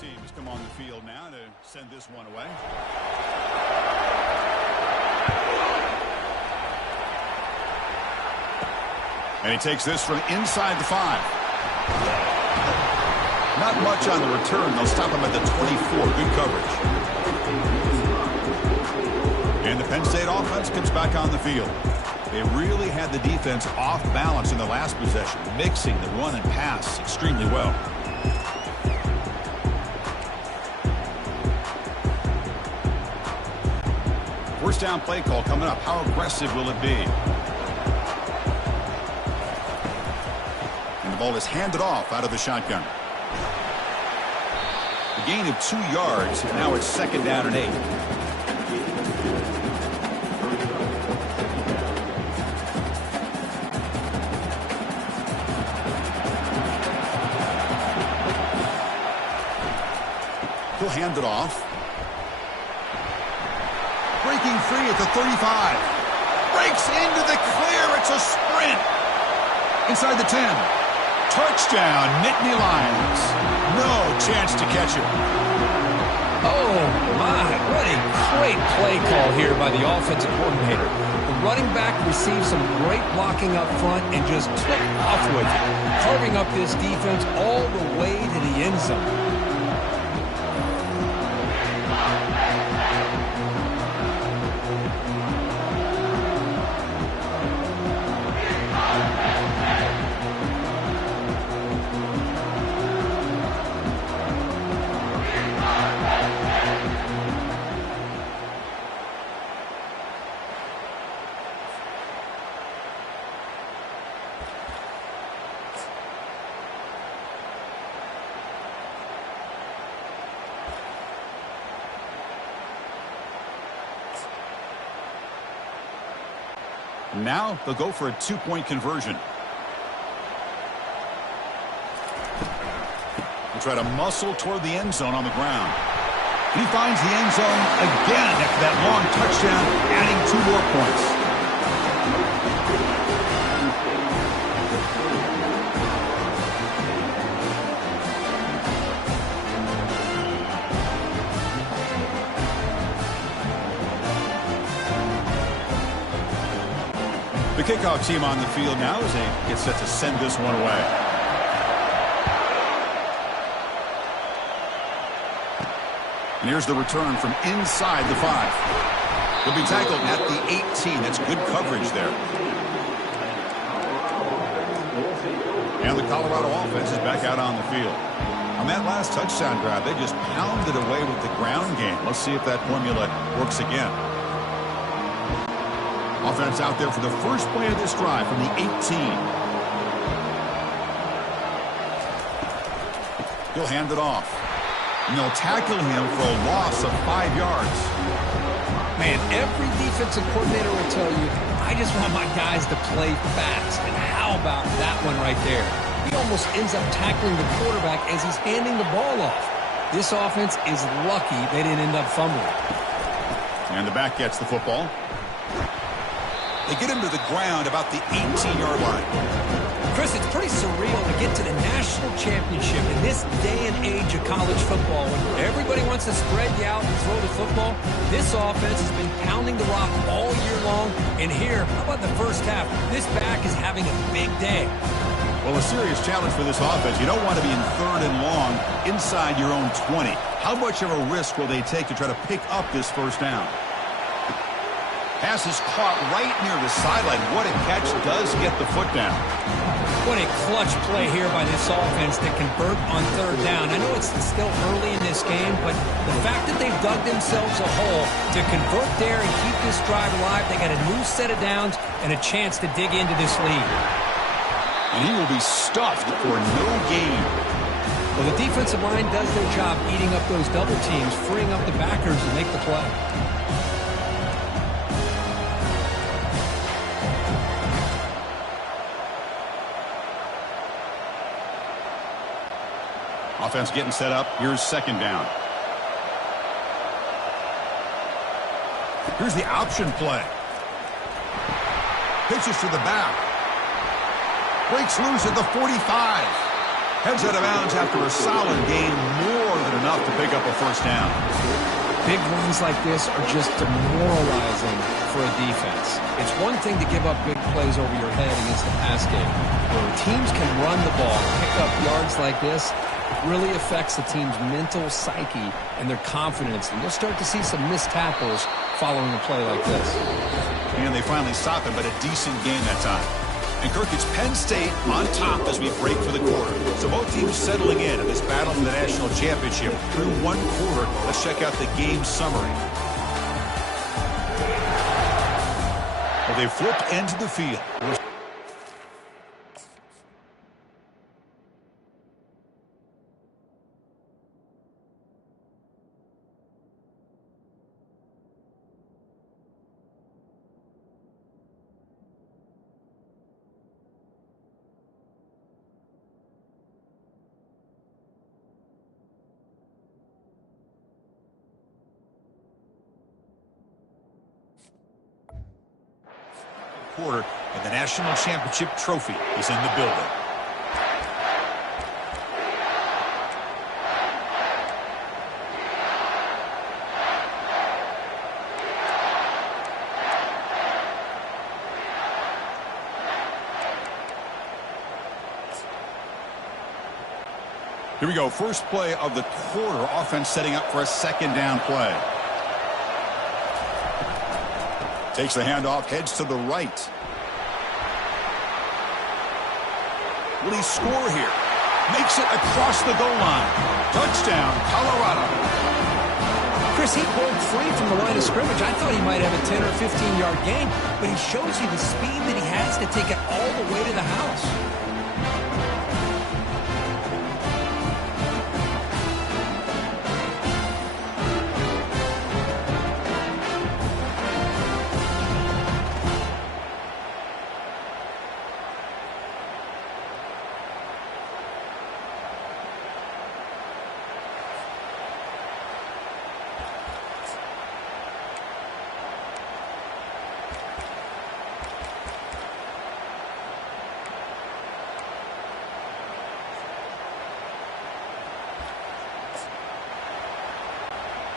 team has come on the field now to send this one away. And he takes this from inside the 5. Not much on the return. They'll stop him at the 24. Good coverage. And the Penn State offense comes back on the field. They really had the defense off balance in the last possession, mixing the run and pass extremely well. First down play call coming up. How aggressive will it be? And the ball is handed off out of the shotgun. A gain of 2 yards. Now it's 2nd down and 8. He'll hand it off. Breaking free at the 35. Breaks into the clear. It's a sprint. Inside the 10. Touchdown, Nittany Lions. No chance to catch him. Oh, my. What a great play call here by the offensive coordinator. The running back received some great blocking up front and just took off with it, carving up this defense all the way to the end zone. Now they'll go for a 2-point conversion. He'll try to muscle toward the end zone on the ground. And he finds the end zone again after that long touchdown, adding 2 more points. The kickoff team on the field now as they get set to send this one away. And here's the return from inside the 5. He'll be tackled at the 18. That's good coverage there. And the Colorado offense is back out on the field. On that last touchdown drive, they just pounded away with the ground game. Let's see if that formula works again. Offense out there for the first play of this drive from the 18. He'll hand it off. And they'll tackle him for a loss of 5 yards. Man, every defensive coordinator will tell you, I just want my guys to play fast. And how about that one right there? He almost ends up tackling the quarterback as he's handing the ball off. This offense is lucky they didn't end up fumbling. And the back gets the football. They get him to the ground about the 18-yard line. Chris, it's pretty surreal to get to the national championship in this day and age of college football when everybody wants to spread you out and throw the football. This offense has been pounding the rock all year long. And here, how about the first half? This back is having a big day. Well, a serious challenge for this offense. You don't want to be in 3rd and long inside your own 20. How much of a risk will they take to try to pick up this first down? Pass is caught right near the sideline. What a catch, does get the foot down. What a clutch play here by this offense to convert on 3rd down. I know it's still early in this game, but the fact that they've dug themselves a hole to convert there and keep this drive alive, they got a new set of downs and a chance to dig into this lead. And he will be stuffed for no gain. Well, the defensive line does their job eating up those double teams, freeing up the backers to make the play. Offense getting set up. Here's 2nd down. Here's the option play. Pitches to the back. Breaks loose at the 45. Heads out of bounds after a solid gain, more than enough to pick up a first down. Big runs like this are just demoralizing for a defense. It's one thing to give up big plays over your head against the pass game. When teams can run the ball, pick up yards like this, it really affects the team's mental psyche and their confidence. And you'll start to see some missed tackles following a play like this. And they finally stop him, but a decent game that time. And Kirk, it's Penn State on top as we break for the quarter. So both teams settling in this battle for the national championship through one quarter. Let's check out the game summary. Well, they flipped into the field. Quarter, and the national championship trophy is in the building. Here we go. First play of the quarter. Offense setting up for a second down play. Takes the handoff, heads to the right. Will he score here? Makes it across the goal line. Touchdown, Colorado. Chris, he broke free from the line of scrimmage. I thought he might have a 10 or 15-yard gain, but he shows you the speed that he has to take it all the way to the house.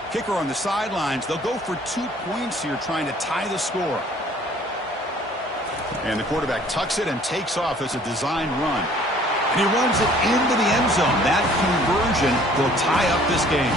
Kicker on the sidelines. They'll go for 2 points here, trying to tie the score. And the quarterback tucks it and takes off as a design run. And he runs it into the end zone. That conversion will tie up this game.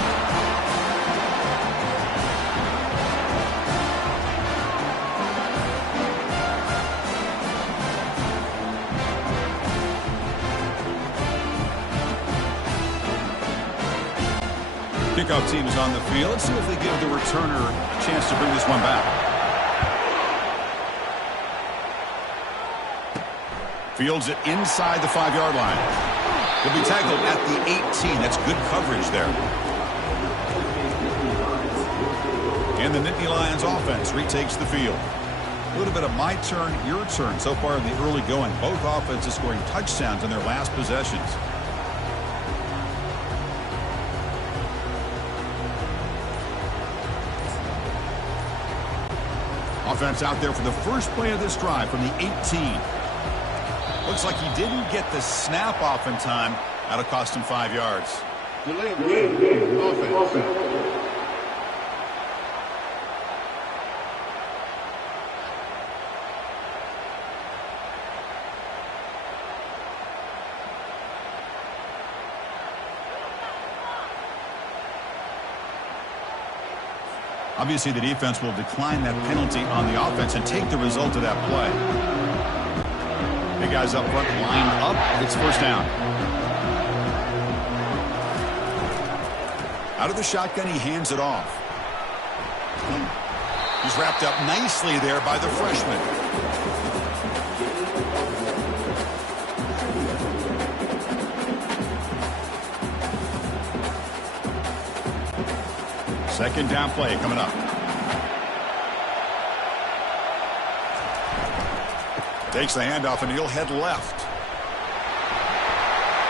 Kickoff team is on the field. Let's see if they give the returner a chance to bring this one back. Fields it inside the 5-yard line. He'll be tackled at the 18. That's good coverage there. And the Nittany Lions offense retakes the field. A little bit of my turn, your turn so far in the early going. Both offenses scoring touchdowns in their last possessions. Offense out there for the first play of this drive from the 18. Looks like he didn't get the snap off in time. That'll cost him 5 yards. Delay offense. Obviously, the defense will decline that penalty on the offense and take the result of that play. Big guys up front lined up. It's first down. Out of the shotgun, he hands it off. He's wrapped up nicely there by the freshman. Second down play coming up. Takes the handoff and he'll head left.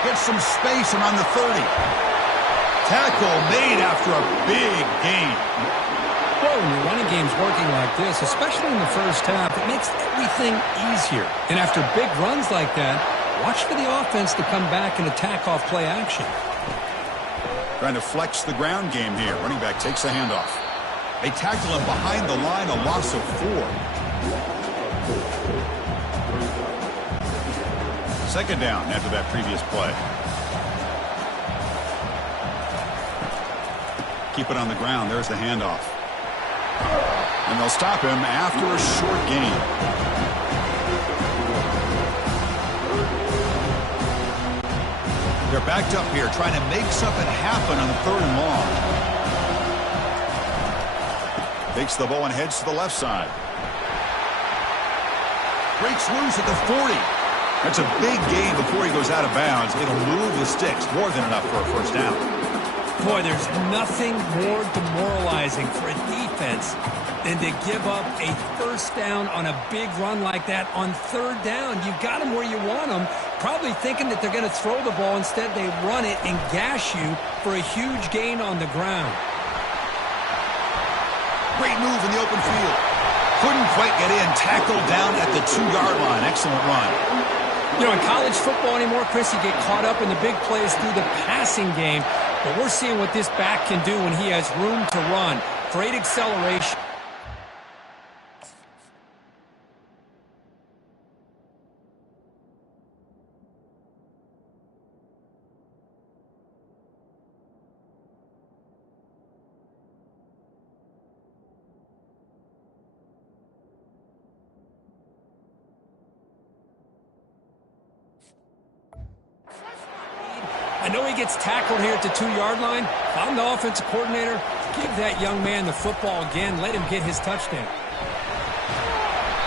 Gets some space around the 30. Tackle made after a big gain. Well, when your running game's working like this, especially in the first half, it makes everything easier. And after big runs like that, Watch for the offense to come back and attack off play action. Trying to flex the ground game here. Running back takes the handoff. They tackle him behind the line, a loss of 4. Second down after that previous play. Keep it on the ground. There's the handoff. And they'll stop him after a short gain. They're backed up here trying to make something happen on the 3rd and long. Takes the ball and heads to the left side. Breaks loose at the 40. That's a big gain before he goes out of bounds. It'll move the sticks. More than enough for a first down. Boy, there's nothing more demoralizing for a defense than to give up a first down on a big run like that on 3rd down. You've got them where you want them, probably thinking that they're going to throw the ball. Instead, they run it and gash you for a huge gain on the ground. Great move in the open field. Couldn't quite get in. Tackled down at the 2-yard line. Excellent run. You know, in college football anymore, Chris, you get caught up in the big plays through the passing game. But we're seeing what this back can do when he has room to run. Great acceleration. I know he gets tackled here at the 2-yard line. If I'm the offensive coordinator, give that young man the football again. Let him get his touchdown.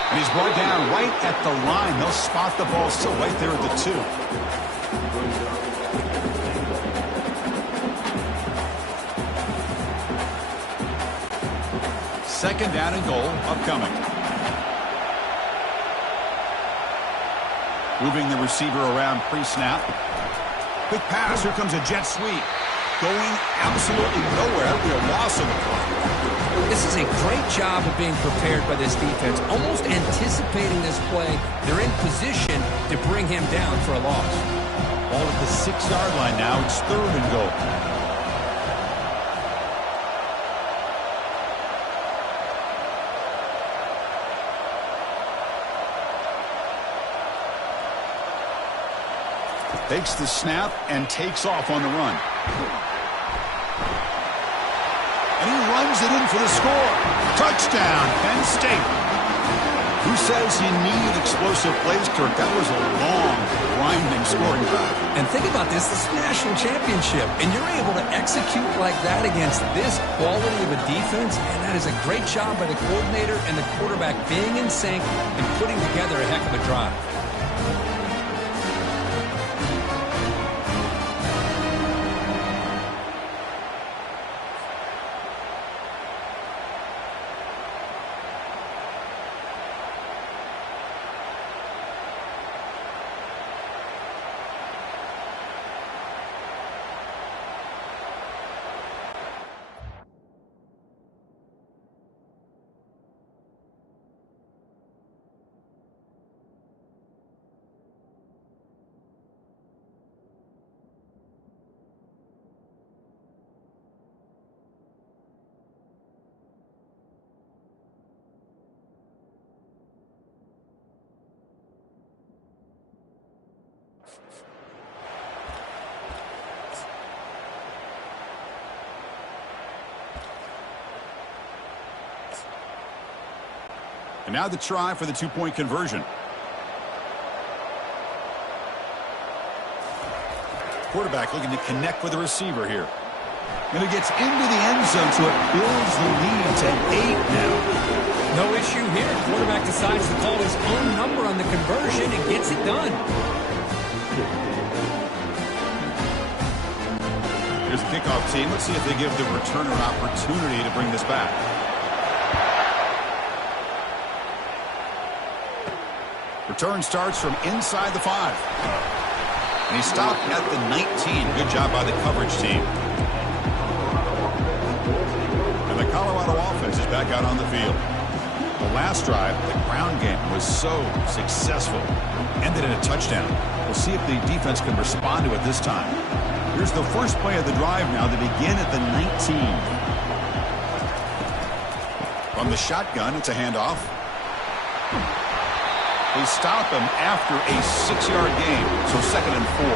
And he's brought down right at the line. They'll spot the ball still right there at the 2. Second down and goal upcoming. Moving the receiver around pre-snap. Quick pass. Here comes a jet sweep. Going absolutely nowhere. That'll be a loss of the play. This is a great job of being prepared by this defense. Almost anticipating this play. They're in position to bring him down for a loss. Ball at the 6-yard line now. It's 3rd and goal. Takes the snap and takes off on the run. And he runs it in for the score. Touchdown, Penn State. Who says you need explosive plays, Kirk? That was a long, grinding scoring drive. And think about this. This is a national championship. And you're able to execute like that against this quality of a defense. And that is a great job by the coordinator and the quarterback being in sync and putting together a heck of a drive. And now the try for the 2-point conversion. Quarterback looking to connect with the receiver here. And it gets into the end zone, so it builds the lead to 8 now. No issue here. Quarterback decides to call his own number on the conversion and gets it done. Here's the kickoff team. Let's see if they give the returner an opportunity to bring this back. Return starts from inside the 5. And he stopped at the 19. Good job by the coverage team. And the Colorado offense is back out on the field. The last drive, the ground game was so successful. Ended in a touchdown. We'll We'll see if the defense can respond to it this time. Here's the first play of the drive now. They begin at the 19. From the shotgun, it's a handoff. They stop him after a 6-yard gain, so 2nd and 4.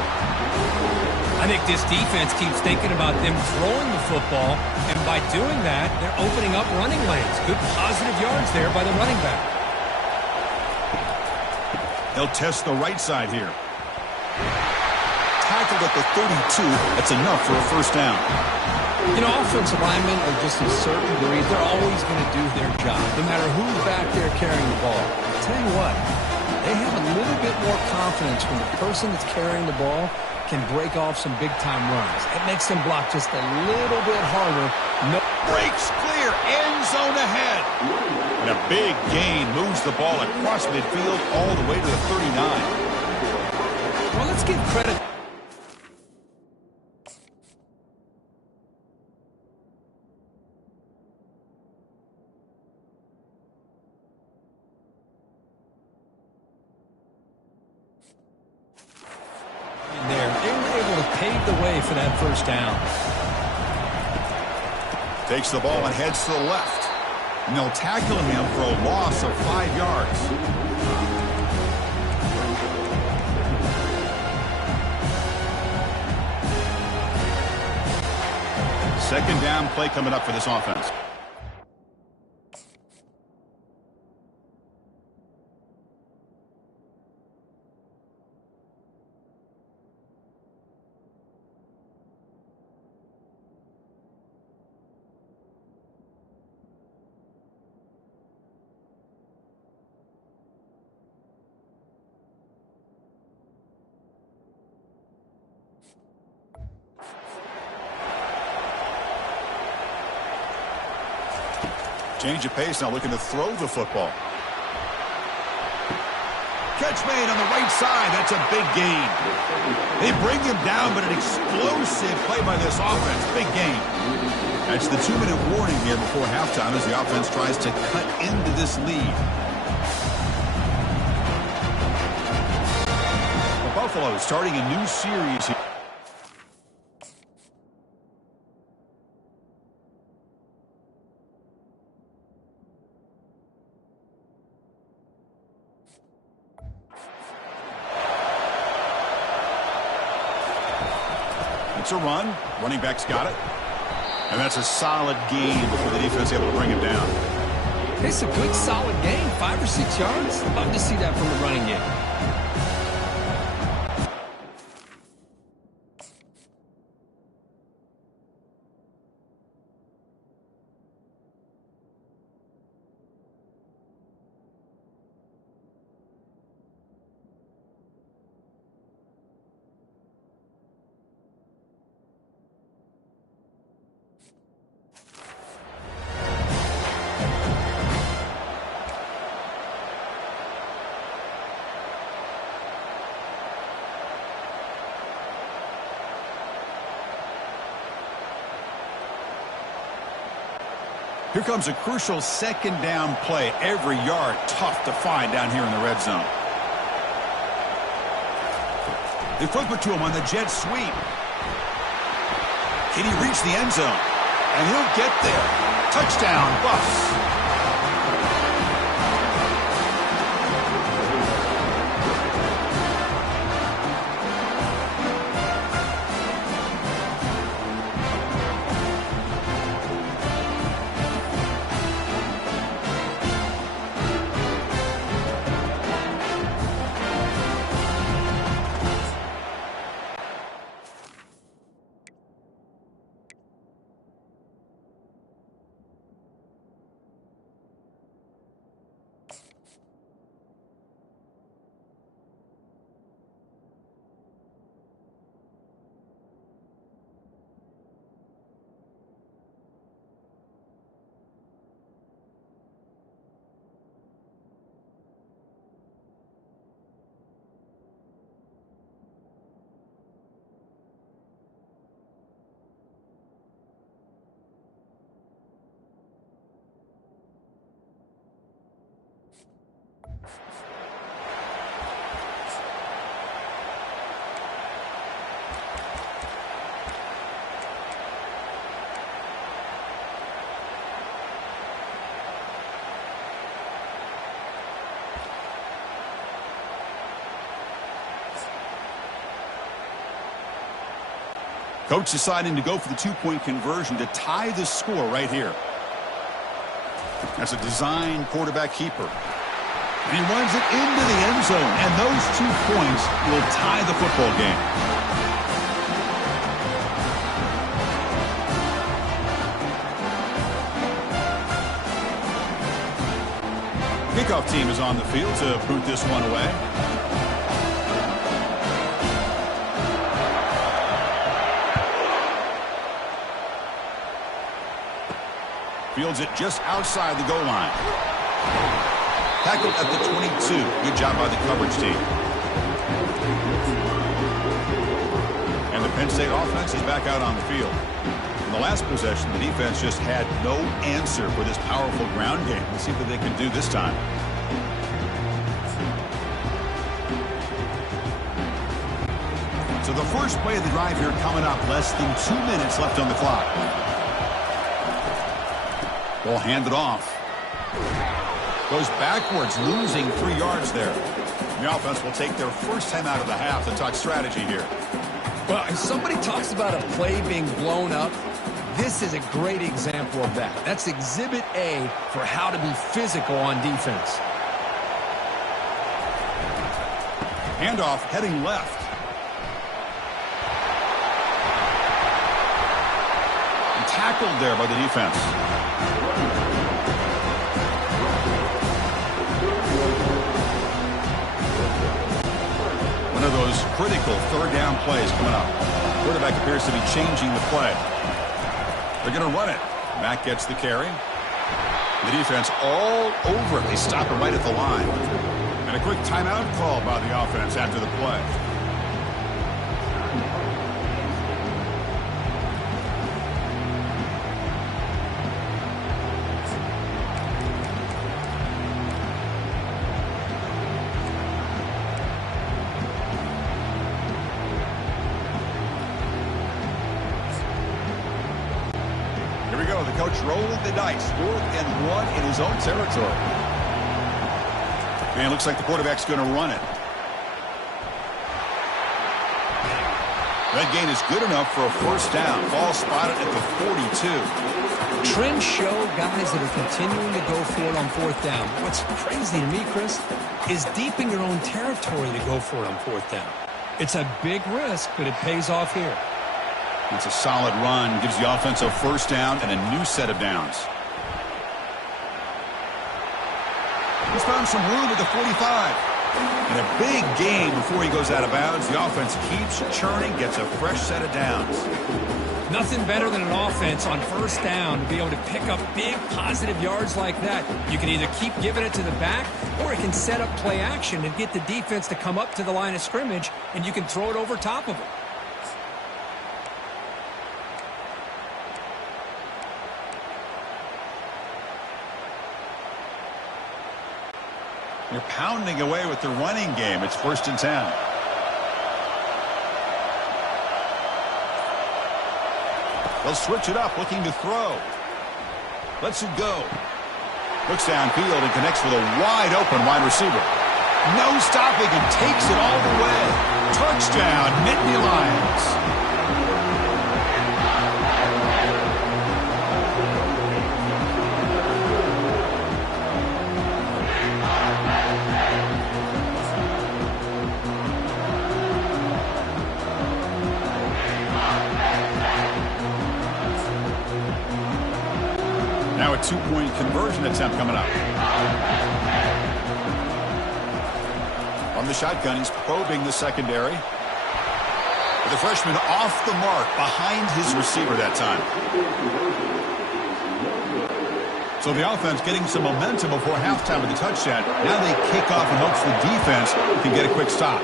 I think this defense keeps thinking about them throwing the football, and by doing that, they're opening up running lanes. Good positive yards there by the running back. They'll test the right side here. Tackled at the 32. That's enough for a first down. You know, offensive linemen are just a certain breed. They're always going to do their job, no matter who's back there carrying the ball. I'll tell you what, they have a little bit more confidence when the person that's carrying the ball can break off some big-time runs. It makes them block just a little bit harder. No breaks clear, end zone ahead. And a big gain moves the ball across midfield all the way to the 39. Well, let's give credit. They were able to pave the way for that first down. Takes the ball and heads to the left. And they'll tackle him for a loss of 5 yards. Second down play coming up for this offense. Change of pace now, looking to throw the football. Catch made on the right side. That's a big gain. They bring him down, but an explosive play by this offense. Big gain. That's the 2-minute warning here before halftime as the offense tries to cut into this lead. Well, Buffalo is starting a new series here. It's a run. Running back's got it. And that's a solid gain before the defense able to bring him down. It's a good, solid gain. 5 or 6 yards. Love to see that from the running game. Here comes a crucial second down play. Every yard tough to find down here in the red zone. They flip it to him on the jet sweep. Can he reach the end zone? And he'll get there. Touchdown, Buffs. Coach deciding to go for the two-point conversion to tie the score right here. That's a design quarterback keeper. And he runs it into the end zone. And those 2 points will tie the football game. Kickoff team is on the field to boot this one away. Fields it just outside the goal line. Tackled at the 22. Good job by the coverage team. And the Penn State offense is back out on the field. In the last possession, the defense just had no answer for this powerful ground game. Let's see what they can do this time. So the first play of the drive here coming up. Less than 2 minutes left on the clock. Ball handed off. Goes backwards, losing 3 yards there. The offense will take their first time out of the half to talk strategy here. Well, if somebody talks about a play being blown up, this is a great example of that. That's Exhibit A for how to be physical on defense. Handoff heading left. And tackled there by the defense. One of those critical third down plays coming up. Quarterback appears to be changing the play. They're going to run it. Mack gets the carry. The defense all over it. They stop it right at the line. And a quick timeout call by the offense after the play. Coach rolling the dice. 4th and 1 in his own territory. And it looks like the quarterback's going to run it. That gain is good enough for a first down. Ball spotted at the 42. Trends show guys that are continuing to go for it on 4th down. What's crazy to me, Chris, is deep in your own territory to go for it on 4th down. It's a big risk, but it pays off here. It's a solid run. Gives the offense a first down and a new set of downs. He's found some room at the 45. And a big gain before he goes out of bounds. The offense keeps churning, gets a fresh set of downs. Nothing better than an offense on first down to be able to pick up big positive yards like that. You can either keep giving it to the back, or it can set up play action and get the defense to come up to the line of scrimmage, and you can throw it over top of it. You're pounding away with the running game. It's 1st and 10. They'll switch it up, looking to throw. Lets it go. Looks downfield and connects with a wide-open wide receiver. No stopping and takes it all the way. Touchdown, Nittany Lions. Now a 2-point conversion attempt coming up. On the shotgun, he's probing the secondary. The freshman off the mark behind his receiver that time. So the offense getting some momentum before halftime with the touchdown. Now they kick off in hopes the defense can get a quick stop.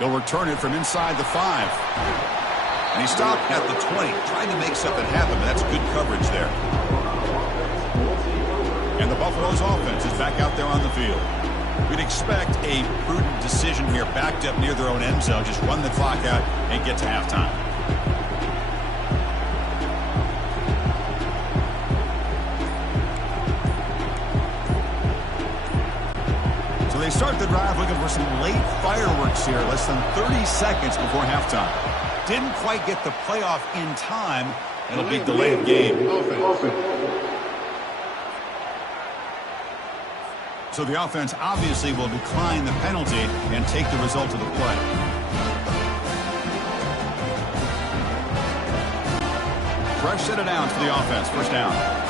They'll return it from inside the 5. And he stopped at the 20, trying to make something happen, but that's good coverage there. And the Buffalo's offense is back out there on the field. We'd expect a prudent decision here, backed up near their own end zone. Just run the clock out and get to halftime. So they They start the drive looking for some late fireworks here, less than 30 seconds before halftime. Didn't quite get the playoff in time. It'll be delayed game. So the offense obviously will decline the penalty and take the result of the play. Fresh set of downs for the offense. First down.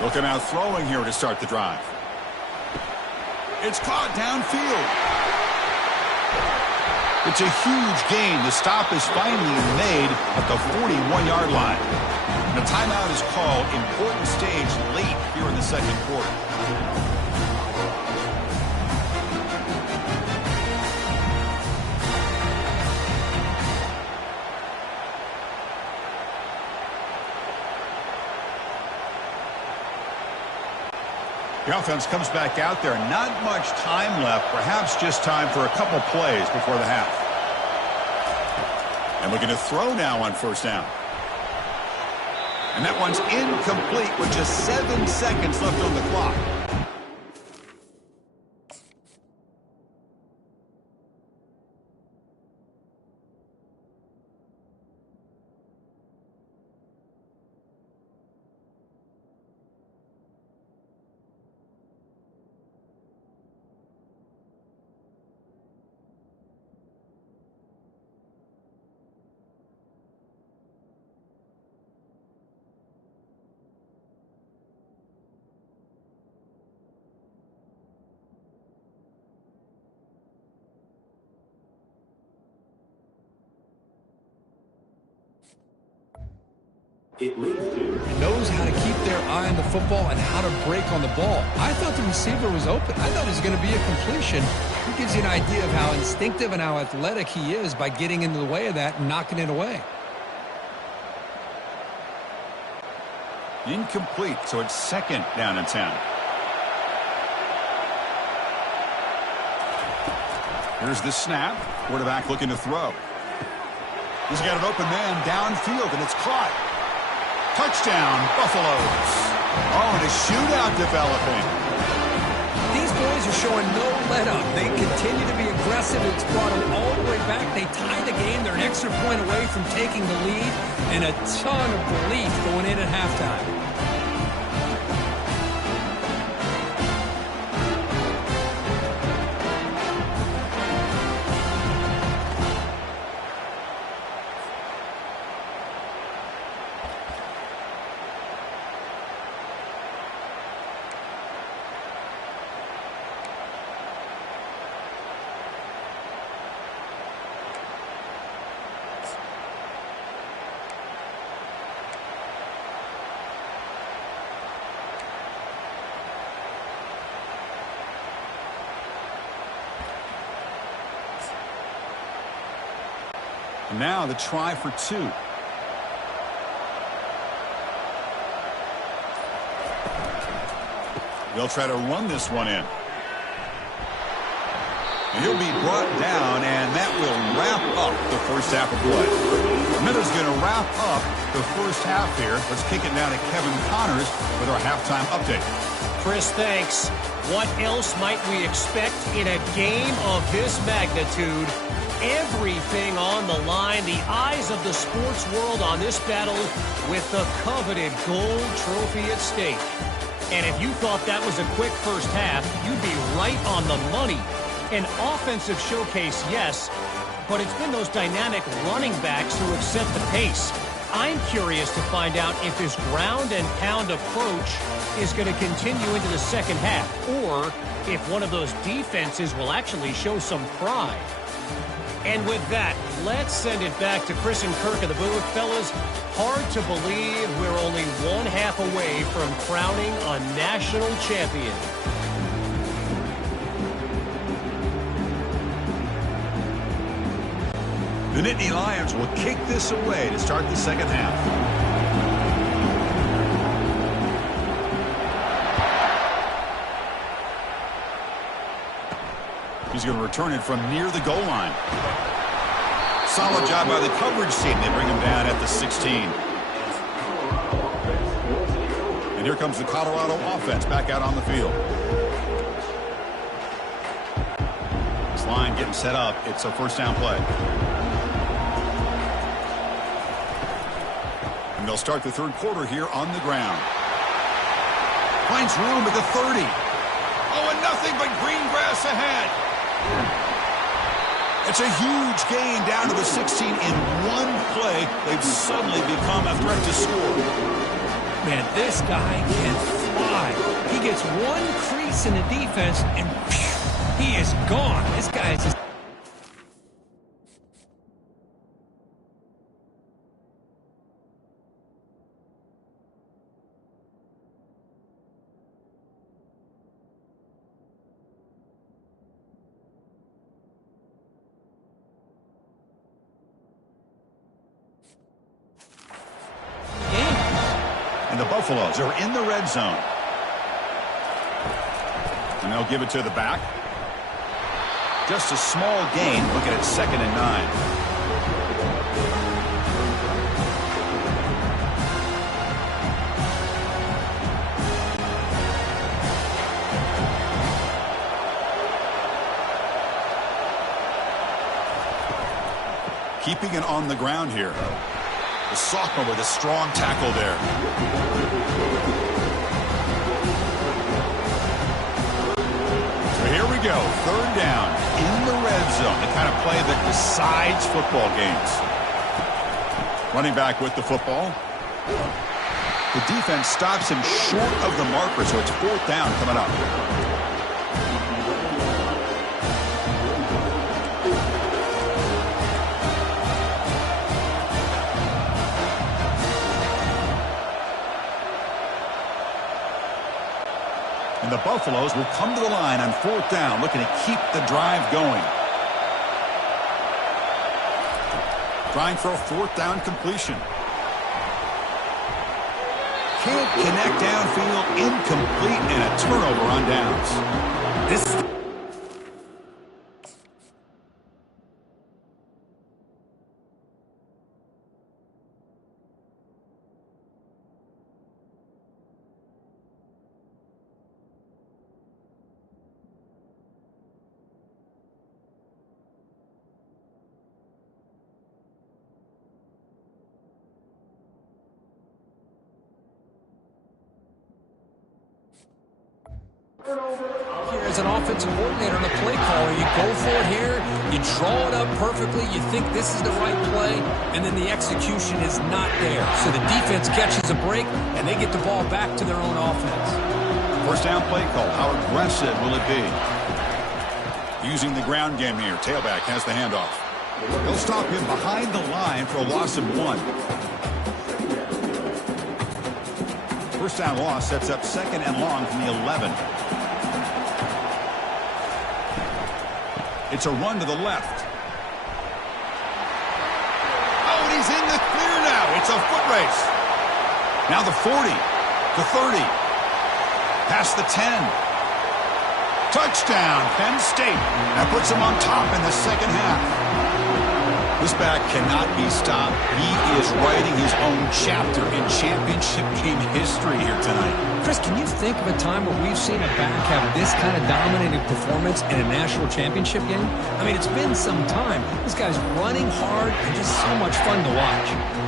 They'll come out throwing here to start the drive. It's caught downfield. It's a huge gain. The stop is finally made at the 41-yard line. And a timeout is called. Important stage late here in the second quarter. The offense comes back out there. Not much time left. Perhaps just time for a couple plays before the half. And looking to throw now on first down. And that one's incomplete with just 7 seconds left on the clock. He knows how to keep their eye on the football and how to break on the ball. I thought the receiver was open. I thought it was going to be a completion. It gives you an idea of how instinctive and how athletic he is by getting into the way of that and knocking it away. Incomplete, so it's second down and 10. Here's the snap. Quarterback looking to throw. He's got an open man downfield, and it's caught. Touchdown, Buffaloes. Oh, and a shootout developing. These boys are showing no let-up. They continue to be aggressive. It's brought them all the way back. They tie the game. They're an extra point away from taking the lead, and a ton of belief going in at halftime. Now the try for two. They'll try to run this one in. And he'll be brought down, and that will wrap up the first half of play. Miller's going to wrap up the first half here. Let's kick it now to Kevin Connors with our halftime update. Chris, thanks. What else might we expect in a game of this magnitude? Everything on the line, the eyes of the sports world on this battle with the coveted gold trophy at stake. And if you thought that was a quick first half, you'd be right on the money. An offensive showcase, yes, but it's been those dynamic running backs who have set the pace. I'm curious to find out if this ground and pound approach is going to continue into the second half, or if one of those defenses will actually show some pride. And with that, let's send it back to Chris and Kirk of the booth. Fellas, hard to believe we're only one half away from crowning a national champion. The Nittany Lions will kick this away to start the second half. He's going to return it from near the goal line. Solid job by the coverage team. They bring him down at the 16. And here comes the Colorado offense back out on the field. This line getting set up. It's a first down play. And they'll start the third quarter here on the ground. Finds room at the 30. Oh, and nothing but green grass ahead. It's a huge gain down to the 16 in one play. They've suddenly become a threat to score. Man, this guy can fly. He gets one crease in the defense, and phew, he is gone. This guy is just... And the Buffaloes are in the red zone. And they'll give it to the back. Just a small gain. Looking at 2nd and 9. Keeping it on the ground here. The sophomore with a strong tackle there. So here we go. 3rd down in the red zone. The kind of play that decides football games. Running back with the football. The defense stops him short of the marker, so it's 4th down coming up. And the Buffaloes will come to the line on 4th down, looking to keep the drive going. Trying for a 4th down completion. Can't connect downfield, incomplete, and a turnover on downs. This Here as an offensive coordinator and a play caller, you go for it here, you draw it up perfectly, you think this is the right play, and then the execution is not there. So the defense catches a break, and they get the ball back to their own offense. First down play call. How aggressive will it be? Using the ground game here. Tailback has the handoff. He'll stop him behind the line for a loss of 1. First down loss sets up 2nd and long from the 11. It's a run to the left. Oh, and he's in the clear now. It's a foot race. Now the 40, the 30, past the 10. Touchdown, Penn State. That puts them on top in the 2nd half. This back cannot be stopped. He is writing his own chapter in championship game history here tonight. Chris, can you think of a time where we've seen a back have this kind of dominating performance in a national championship game? I mean, it's been some time. This guy's running hard and just so much fun to watch.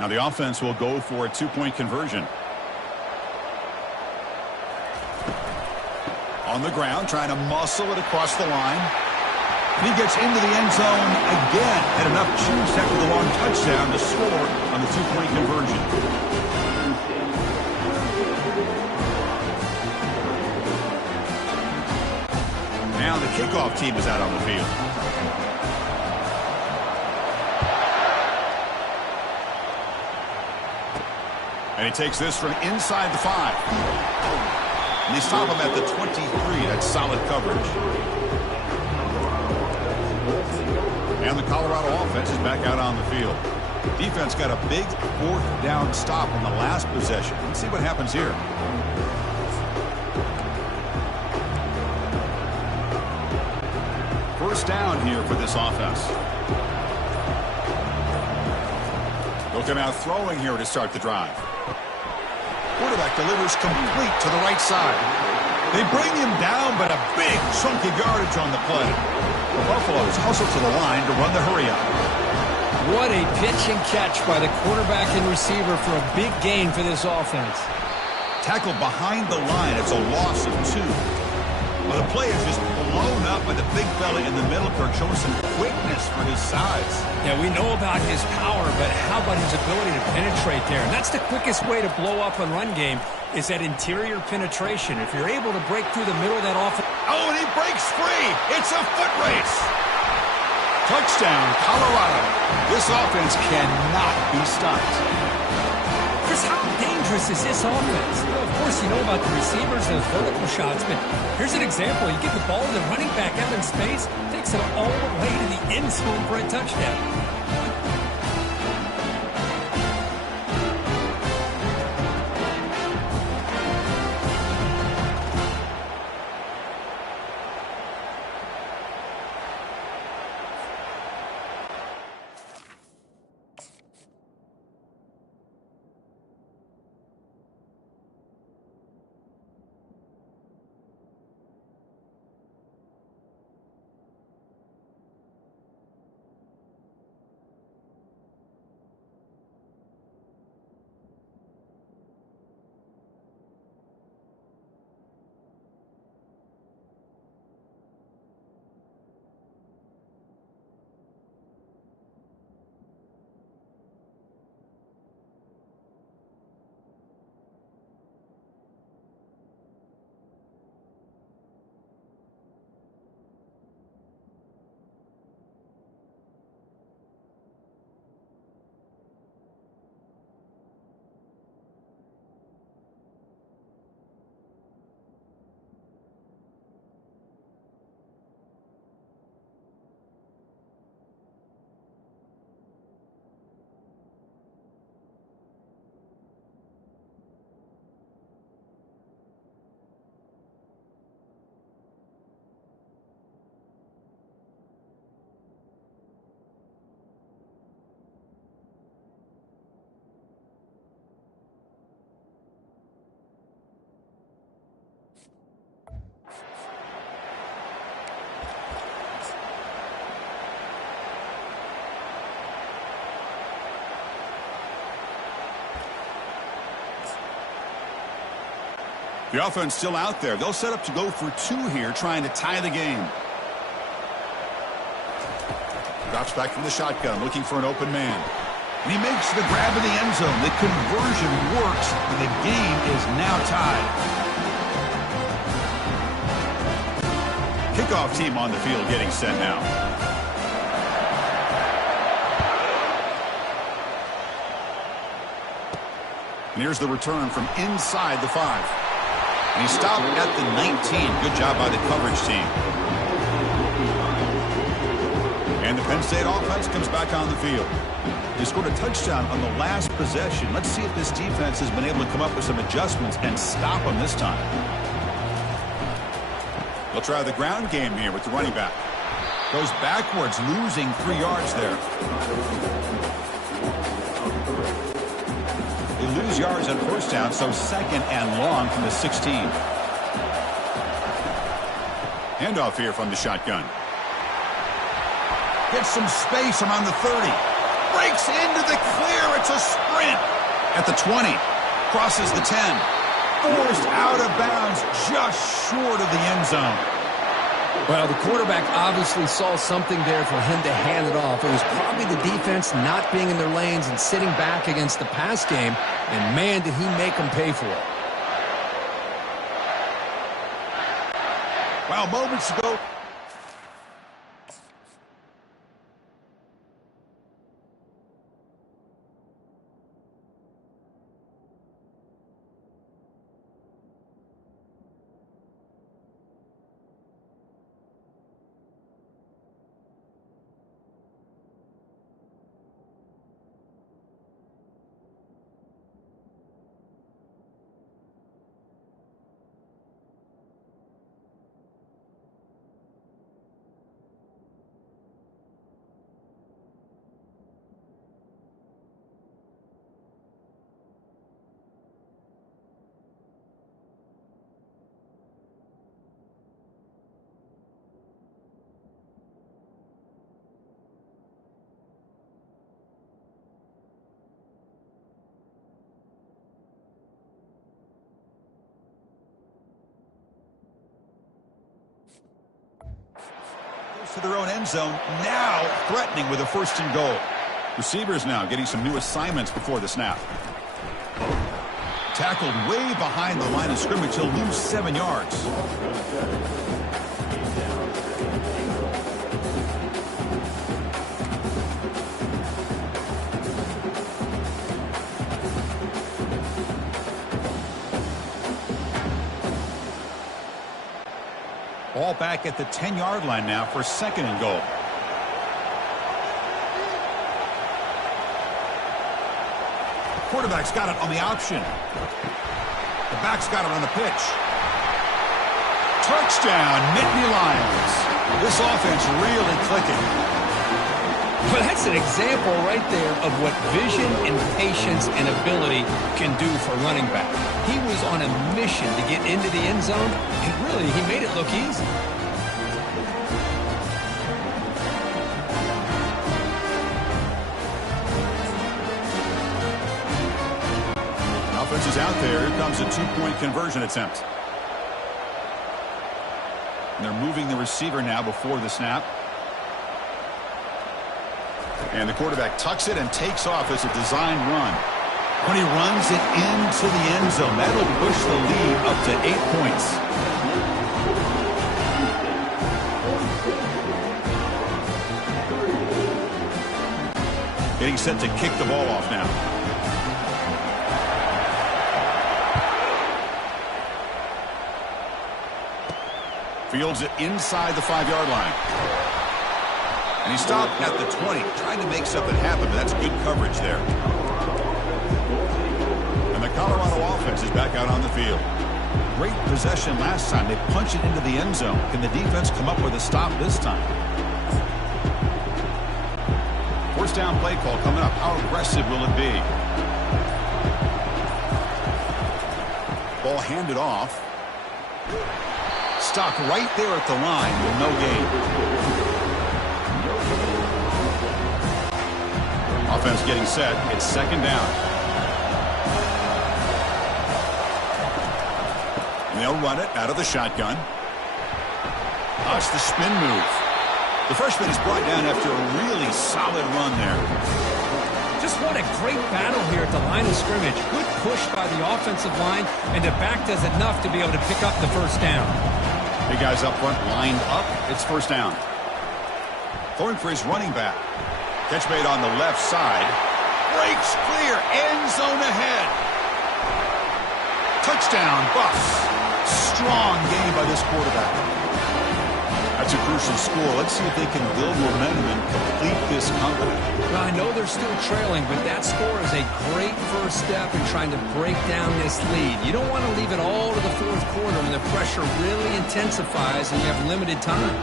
Now the offense will go for a 2-point conversion. On the ground, trying to muscle it across the line. And he gets into the end zone again. Had enough juice after the long touchdown to score on the 2-point conversion. Now the kickoff team is out on the field. And he takes this from inside the 5. And they stop him at the 23. That's solid coverage. And the Colorado offense is back out on the field. Defense got a big 4th down stop on the last possession. Let's see what happens here. First down here for this offense. They'll come out throwing here to start the drive. Quarterback delivers complete to the right side. They bring him down, but a big chunk of yardage on the play. The Buffaloes hustle to the line to run the hurry up. What a pitch and catch by the quarterback and receiver for a big gain for this offense. Tackled behind the line. It's a loss of 2. Well, the play is just blown up by the big fella in the middle. Kirk showing some quickness for his size. Yeah, we know about his power, but how about his ability to penetrate there? And that's the quickest way to blow up a run game is that interior penetration. If you're able to break through the middle of that offense. Oh, and he breaks free. It's a foot race. Touchdown, Colorado. This offense cannot be stopped. Chris, how dangerous is this offense? Well, of course, you know about the receivers and those vertical shots, but here's an example. You give the ball to the running back out in space, takes it all the way to the end zone for a touchdown. The offense still out there. They'll set up to go for 2 here, trying to tie the game. Drops back from the shotgun, looking for an open man. And he makes the grab in the end zone. The conversion works, and the game is now tied. Kickoff team on the field getting set now. And here's the return from inside the 5. And he stopped at the 19. Good job by the coverage team. And the Penn State offense comes back on the field. They scored a touchdown on the last possession. Let's see if this defense has been able to come up with some adjustments and stop them this time. They'll try the ground game here with the running back. Goes backwards, losing 3 yards there. They lose yards on first down, so 2nd and long from the 16. Handoff here from the shotgun. Gets some space around the 30. Breaks into the clear. It's a sprint. At the 20. Crosses the 10. Forced out of bounds just short of the end zone. Well, the quarterback obviously saw something there for him to hand it off. It was probably the defense not being in their lanes and sitting back against the pass game. And, man, did he make them pay for it. Well, moments ago. to their own end zone, now threatening with a 1st and goal. Receivers now getting some new assignments before the snap. Tackled way behind the line of scrimmage. He'll lose 7 yards. Ball back at the 10-yard line now for 2nd and goal. Quarterback's got it on the option. The back's got it on the pitch. Touchdown, Nittany Lions. This offense really clicking. Well, that's an example right there of what vision and patience and ability can do for running back. He was on a mission to get into the end zone, and really, he made it look easy. Offense is out there. Here comes a 2-point conversion attempt. And they're moving the receiver now before the snap. And the quarterback tucks it and takes off as a design run. When he runs it into the end zone, that'll push the lead up to 8 points. Getting set to kick the ball off now. Fields it inside the 5-yard line. And he stopped at the 20, trying to make something happen, but that's good coverage there. And the Colorado offense is back out on the field. Great possession last time. They punch it into the end zone. Can the defense come up with a stop this time? 1st down play call coming up. How aggressive will it be? Ball handed off. Stopped right there at the line with no gain. Offense getting set. It's 2nd down. And they'll run it out of the shotgun. Watch the spin move. The freshman is brought down after a really solid run there. Just what a great battle here at the line of scrimmage. Good push by the offensive line, and the back does enough to be able to pick up the 1st down. Big guys up front lined up. It's 1st down. Throwing for his running back. Catch made on the left side. Breaks clear. End zone ahead. Touchdown, Buffs. Strong game by this quarterback. That's a crucial score. Let's see if they can build momentum and complete this comeback. Well, I know they're still trailing, but that score is a great first step in trying to break down this lead. You don't want to leave it all to the 4th quarter when the pressure really intensifies and you have limited time.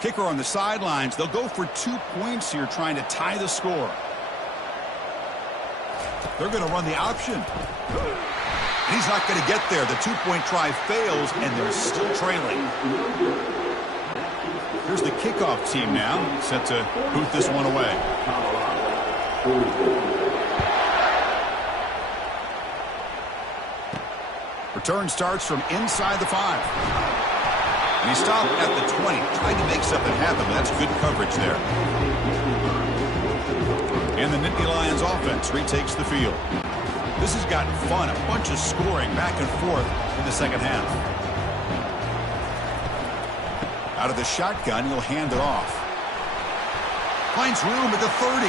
Kicker on the sidelines. They'll go for 2 points here, trying to tie the score. They're going to run the option. He's not going to get there. The 2-point try fails, and they're still trailing. Here's the kickoff team now, set to boot this one away. Return starts from inside the 5. And he stopped at the 20, trying to make something happen, but that's good coverage there. And the Nittany Lions offense retakes the field. This has gotten fun, a bunch of scoring back and forth in the 2nd half. Out of the shotgun, he'll hand it off. Finds room at the 30.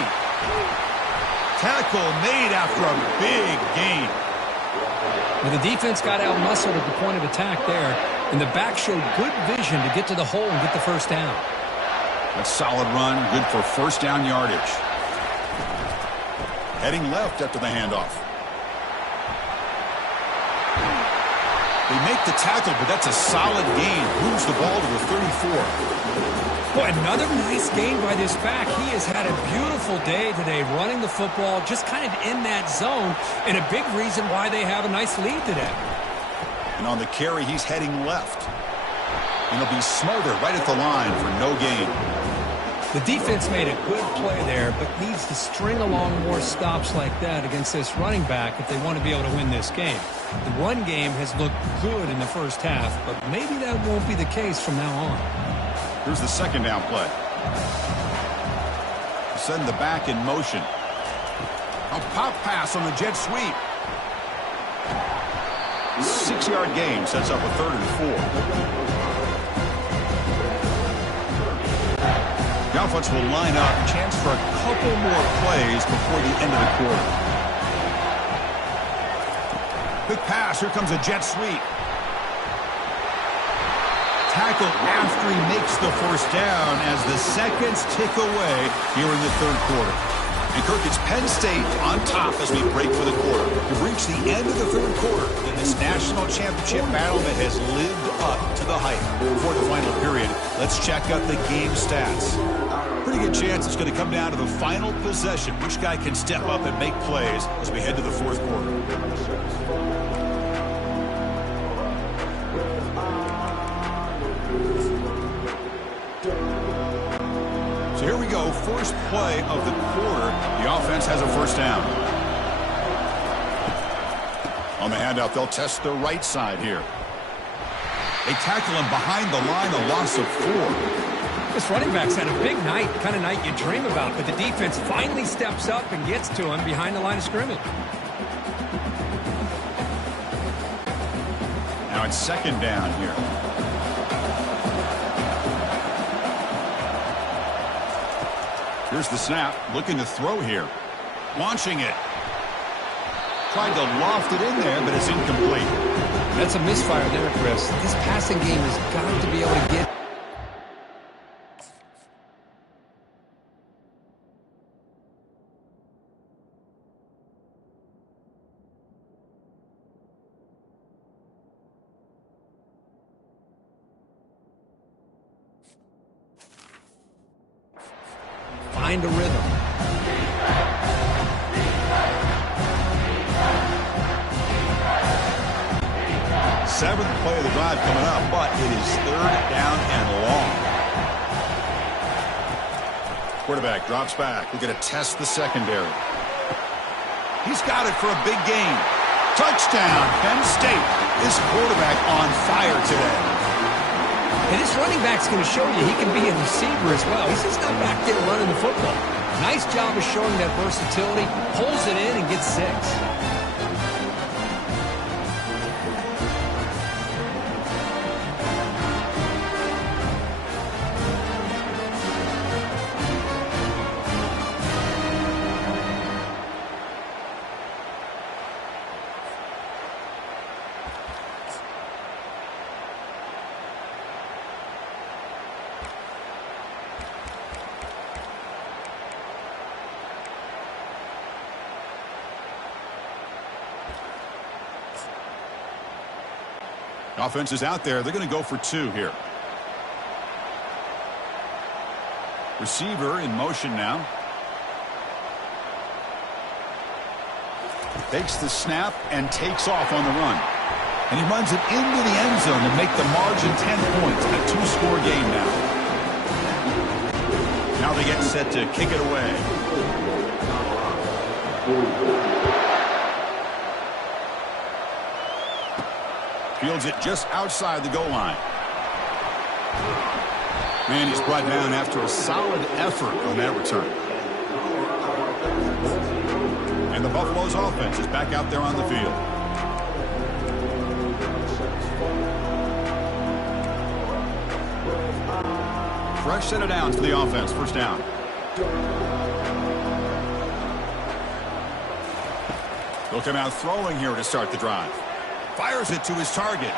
Tackle made after a big gain. Well, the defense got out-muscled at the point of attack there, and the back showed good vision to get to the hole and get the 1st down. A solid run, good for 1st down yardage. Heading left after the handoff. They make the tackle, but that's a solid gain. Moves the ball to the 34. Boy, another nice gain by this back. He has had a beautiful day today running the football, just kind of in that zone, and a big reason why they have a nice lead today. And on the carry, he's heading left. And he'll be smothered right at the line for no gain. The defense made a good play there, but needs to string along more stops like that against this running back if they want to be able to win this game. The run game has looked good in the first half, but maybe that won't be the case from now on. Here's the second down play. Send the back in motion. A pop pass on the jet sweep. 6-yard gain sets up a 3rd and 4. The offense will line up. Chance for a couple more plays before the end of the quarter. Quick pass. Here comes a jet sweep. Tackle after he makes the first down as the seconds tick away here in the 3rd quarter. And Kirk, it's Penn State on top as we break for the quarter. We've reached the end of the 3rd quarter in this national championship battle that has lived up to the hype. Before the final period, let's check out the game stats. Pretty good chance it's going to come down to the final possession. Which guy can step up and make plays as we head to the 4th quarter. So here we go, first play of the quarter. The offense has a first down. On the handout, they'll test the right side here. They tackle him behind the line, a loss of 4. This running back's had a big night, kind of night you dream about, but the defense finally steps up and gets to him behind the line of scrimmage. Now it's 2nd down here. Here's the snap, looking to throw here. Launching it. Tried to loft it in there, but it's incomplete. That's a misfire there, Chris. This passing game has got to be able to get... find a rhythm. Seventh play of the drive coming up, but it is 3rd down and long. Quarterback drops back. We're going to test the secondary. He's got it for a big gain. Touchdown, Penn State. This quarterback on fire today. And this running back's going to show you he can be a receiver as well. He's just not back there running the football. Nice job of showing that versatility. Pulls it in and gets 6. Offense is out there. They're going to go for 2 here. Receiver in motion now. Takes the snap and takes off on the run. And he runs it into the end zone to make the margin 10 points. A 2-score game now. Now they get set to kick it away. Fields it just outside the goal line. Man, he's brought down after a solid effort on that return. And the Buffalo's offense is back out there on the field. Fresh set of downs for the offense. First down. He'll come out throwing here to start the drive. Fires it to his target.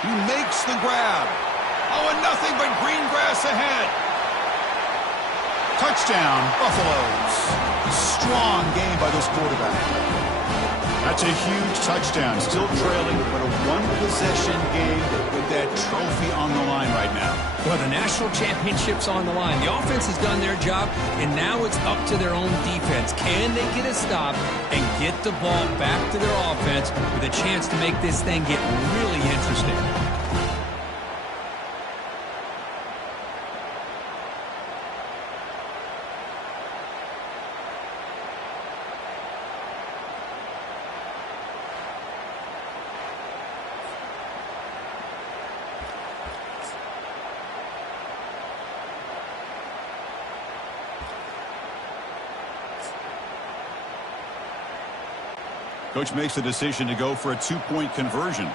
He makes the grab. Oh, and nothing but green grass ahead. Touchdown, Buffaloes. Strong game by this quarterback. That's a huge touchdown. Still trailing, but a one-possession game with that trophy on the line right now. Well, the national championship's on the line. The offense has done their job, and now it's up to their own defense. Can they get a stop and get the ball back to their offense with a chance to make this thing get really interesting? Coach makes the decision to go for a two-point conversion.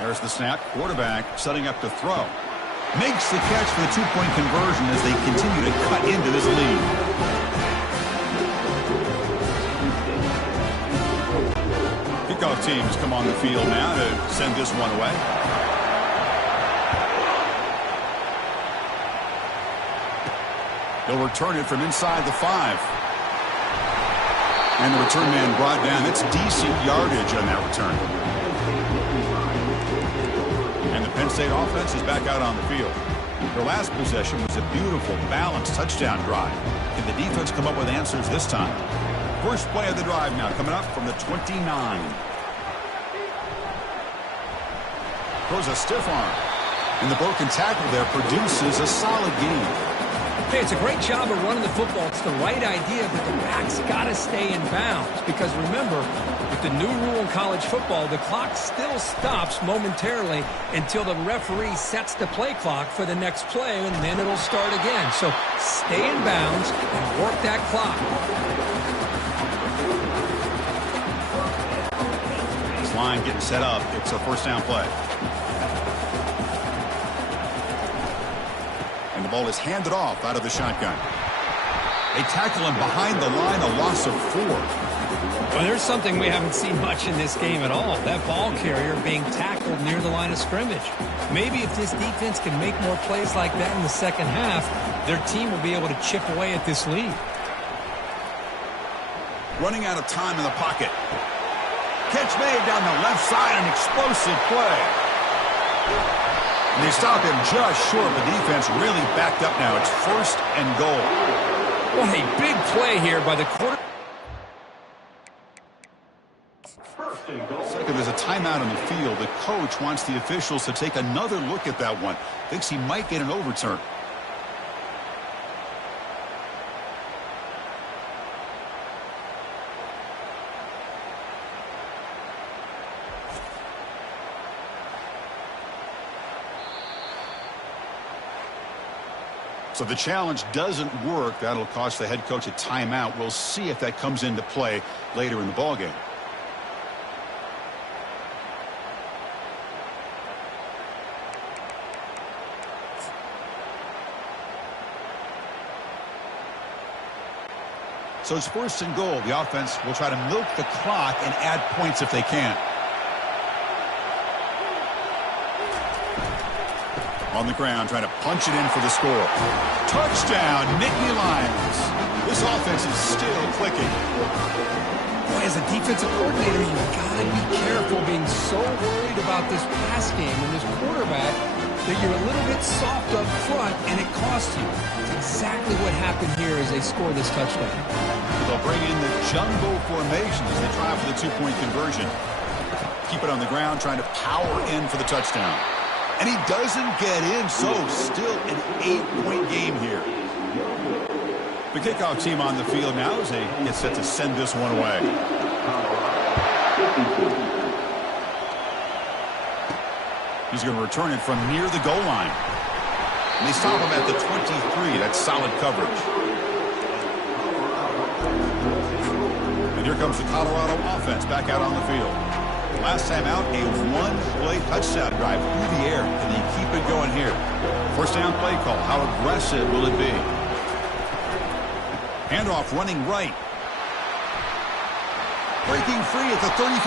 There's the snap. Quarterback setting up to throw. Makes the catch for the two-point conversion as they continue to cut into this lead. Kickoff team has come on the field now to send this one away. They'll return it from inside the 5. And the return man brought down. That's decent yardage on that return. And the Penn State offense is back out on the field. Their last possession was a beautiful, balanced touchdown drive. Can the defense come up with answers this time? First play of the drive now coming up from the 29. Throws a stiff arm. And the broken tackle there produces a solid gain. Hey, it's a great job of running the football. It's the right idea, but the back's got to stay in bounds. Because remember, with the new rule in college football, the clock still stops momentarily until the referee sets the play clock for the next play, and then it'll start again. So stay in bounds and work that clock. This line getting set up. It's a first down play. And the ball is handed off out of the shotgun. They tackle him behind the line, a loss of 4. Well, there's something we haven't seen much in this game at all. That ball carrier being tackled near the line of scrimmage. Maybe if this defense can make more plays like that in the second half, their team will be able to chip away at this lead. Running out of time in the pocket. Catch made down the left side, an explosive play. And they stop him just short. The defense really backed up now. It's first and goal. What a big play here by the quarterback. Second, there's a timeout on the field. The coach wants the officials to take another look at that one. Thinks he might get an overturn. So the challenge doesn't work. That'll cost the head coach a timeout. We'll see if that comes into play later in the ballgame. So it's first and goal. The offense will try to milk the clock and add points if they can. On the ground, trying to punch it in for the score. Touchdown, Nittany Lions. This offense is still clicking. Boy, as a defensive coordinator, you've got to be careful being so worried about this pass game and this quarterback that you're a little bit soft up front and it costs you. It's exactly what happened here as they score this touchdown. They'll bring in the jumbo formation as they try for the two-point conversion. Keep it on the ground, trying to power in for the touchdown. And he doesn't get in, so still an 8-point game here. The kickoff team on the field now as they get set to send this one away. He's going to return it from near the goal line. And they stop him at the 23. That's solid coverage. And here comes the Colorado offense back out on the field. Last time out, a one-play touchdown drive through the air. Can they keep it going here? First down play call. How aggressive will it be? Handoff running right. Breaking free at the 35.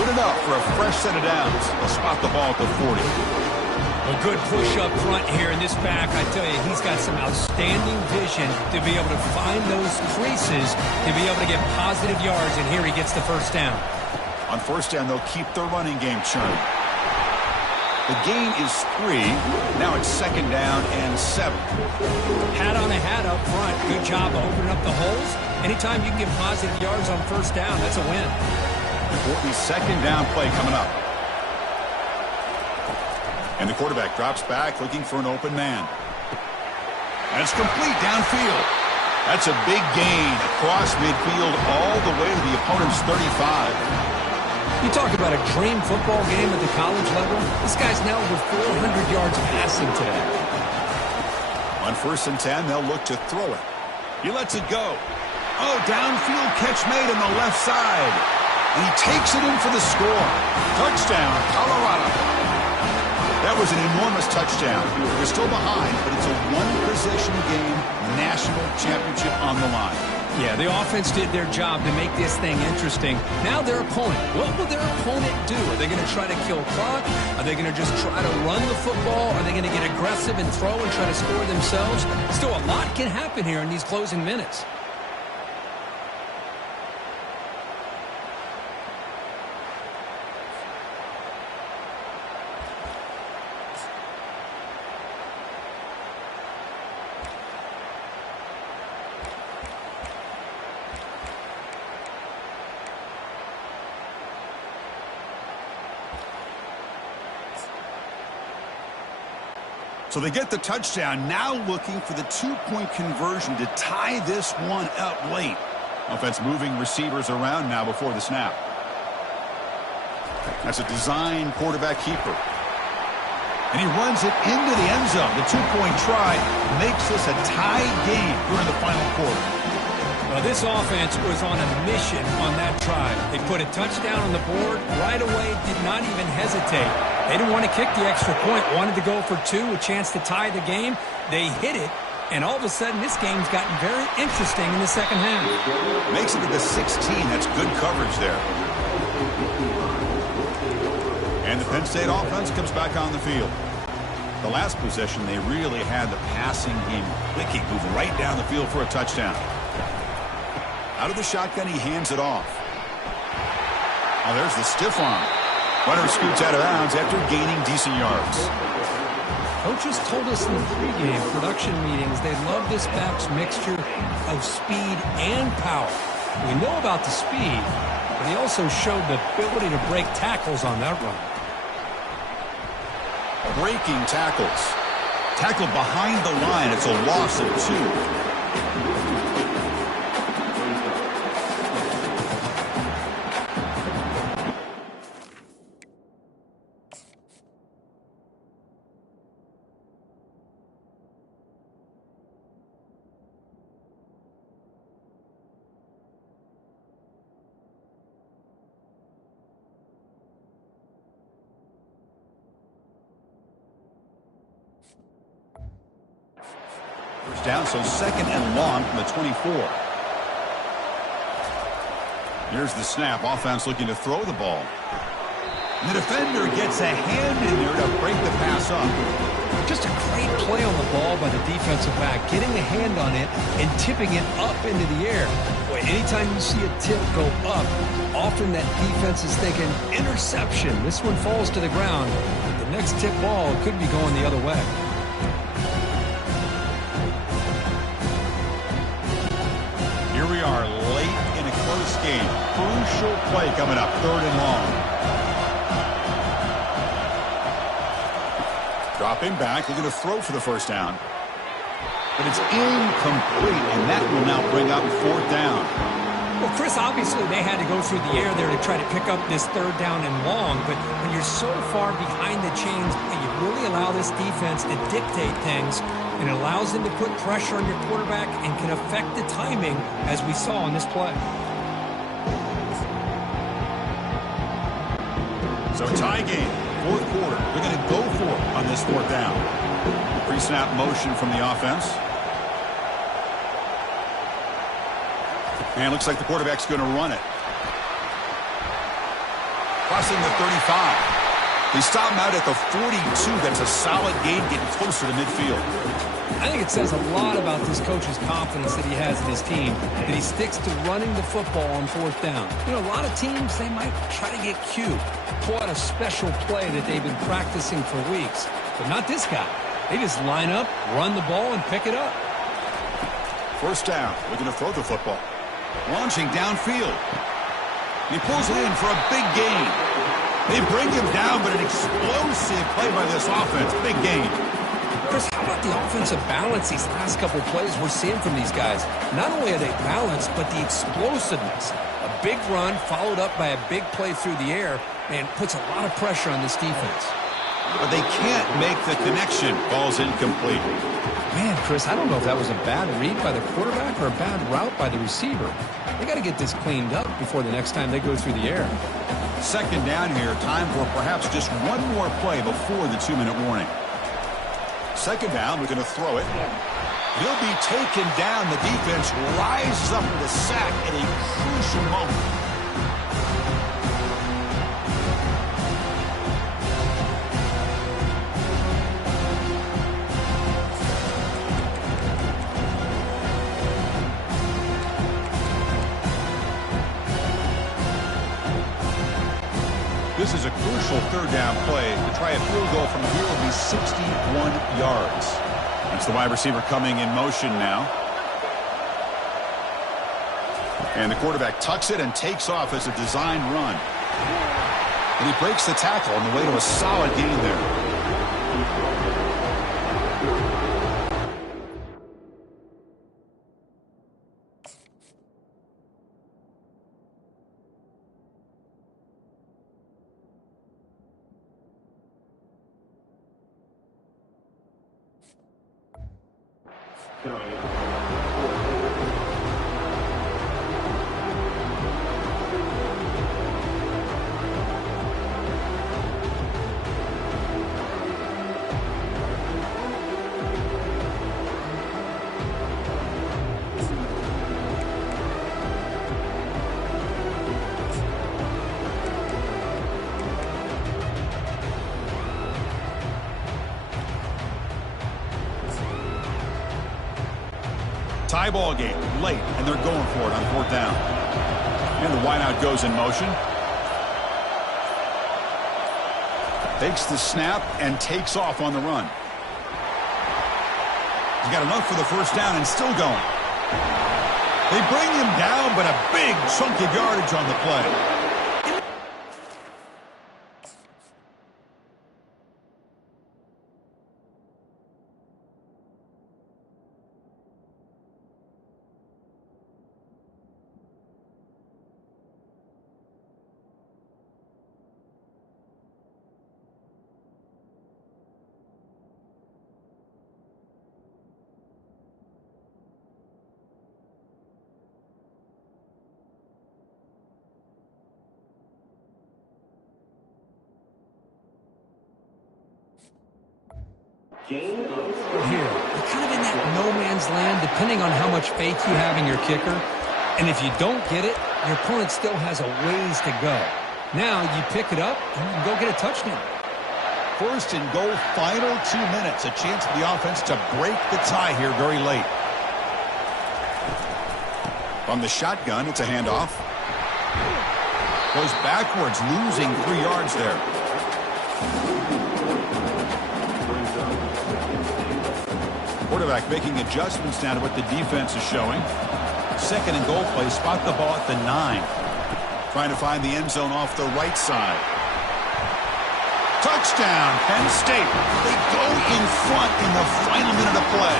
Good enough for a fresh set of downs. They'll spot the ball at the 40. A good push up front here in this back. I tell you, he's got some outstanding vision to be able to find those creases, to be able to get positive yards, and here he gets the first down. On first down, they'll keep their running game churning. The gain is 3. Now it's second down and 7. Hat on a hat up front. Good job opening up the holes. Anytime you can get positive yards on first down, that's a win. Important second down play coming up. And the quarterback drops back looking for an open man. And it's complete downfield. That's a big gain across midfield all the way to the opponent's 35. You talk about a dream football game at the college level. This guy's now over 400 yards passing today. On first and 10, they'll look to throw it. He lets it go. Oh, downfield catch made on the left side. And he takes it in for the score. Touchdown, Colorado. That was an enormous touchdown. They're still behind, but it's a one-possession game, national championship on the line. Yeah, the offense did their job to make this thing interesting. Now their opponent. What will their opponent do? Are they going to try to kill clock? Are they going to just try to run the football? Are they going to get aggressive and throw and try to score themselves? Still, a lot can happen here in these closing minutes. So they get the touchdown, now looking for the two-point conversion to tie this one up late. Offense moving receivers around now before the snap. That's a design quarterback keeper. And he runs it into the end zone. The two-point try makes this a tied game during the final quarter. Well, this offense was on a mission on that drive. They put a touchdown on the board right away, did not even hesitate. They didn't want to kick the extra point, wanted to go for 2, a chance to tie the game. They hit it, and all of a sudden this game's gotten very interesting in the second half. Makes it to the 16. That's good coverage there. And the Penn State offense comes back on the field. The last possession, they really had the passing game clicking, moving right down the field for a touchdown. Out of the shotgun, he hands it off. Now there's the stiff arm. Runner scoots out of bounds after gaining decent yards. Coaches told us in the pregame production meetings they love this back's mixture of speed and power. We know about the speed, but he also showed the ability to break tackles on that run. Breaking tackles. Tackle behind the line. It's a loss of 2. Down, so second and long from the 24. Here's the snap. Offense looking to throw the ball. And the defender gets a hand in there to break the pass up. Just a great play on the ball by the defensive back, getting a hand on it and tipping it up into the air. Boy, anytime you see a tip go up, often that defense is thinking interception. This one falls to the ground. The next tip ball could be going the other way. Here we are late in a close game. Crucial play coming up, third and long. Dropping back, looking to throw for the first down. But it's incomplete, and that will now bring up fourth down. Well, Chris, obviously they had to go through the air there to try to pick up this third down and long, but when you're so far behind the chains, you really allow this defense to dictate things, and it allows them to put pressure on your quarterback and can affect the timing, as we saw in this play. So tie game, fourth quarter. They're going to go for it on this fourth down. Pre-snap motion from the offense. And it looks like the quarterback's going to run it. Crossing the 35. They stop him out at the 42. That's a solid gain, getting closer to midfield. I think it says a lot about this coach's confidence that he has in his team, that he sticks to running the football on fourth down. You know, a lot of teams, they might try to get cute, pull out a special play that they've been practicing for weeks. But not this guy. They just line up, run the ball, and pick it up. First down, looking to throw the football. Launching downfield. He pulls it in for a big gain. They bring him down, but an explosive play by this offense. Big gain. Chris, how about the offensive balance these last couple of plays we're seeing from these guys? Not only are they balanced, but the explosiveness. A big run followed up by a big play through the air and puts a lot of pressure on this defense. But they can't make the connection. Ball's incomplete. Man, Chris, I don't know if that was a bad read by the quarterback or a bad route by the receiver. They got to get this cleaned up before the next time they go through the air. Second down here. Time for perhaps just one more play before the 2-minute warning. Second down, we're going to throw it. He'll be taken down. The defense rises up with a sack at a crucial moment. This is a crucial third down play. To try a field goal from here will be 61 yards. That's the wide receiver coming in motion now. And the quarterback tucks it and takes off as a design run. And he breaks the tackle on the way to a solid gain there. Tie ball game late, and they're going for it on fourth down. And the wideout goes in motion. Takes the snap and takes off on the run. He's got enough for the first down and still going. They bring him down, but a big chunk of yardage on the play. Here, you're kind of in that no man's land depending on how much faith you have in your kicker. And if you don't get it, your opponent still has a ways to go. Now you pick it up and you can go get a touchdown. First and goal, final 2 minutes. A chance for the offense to break the tie here very late. From the shotgun, it's a handoff. Goes backwards, losing 3 yards there. Quarterback making adjustments now to what the defense is showing. Second and goal play, spot the ball at the 9. Trying to find the end zone off the right side. Touchdown, Penn State. They go in front in the final minute of play.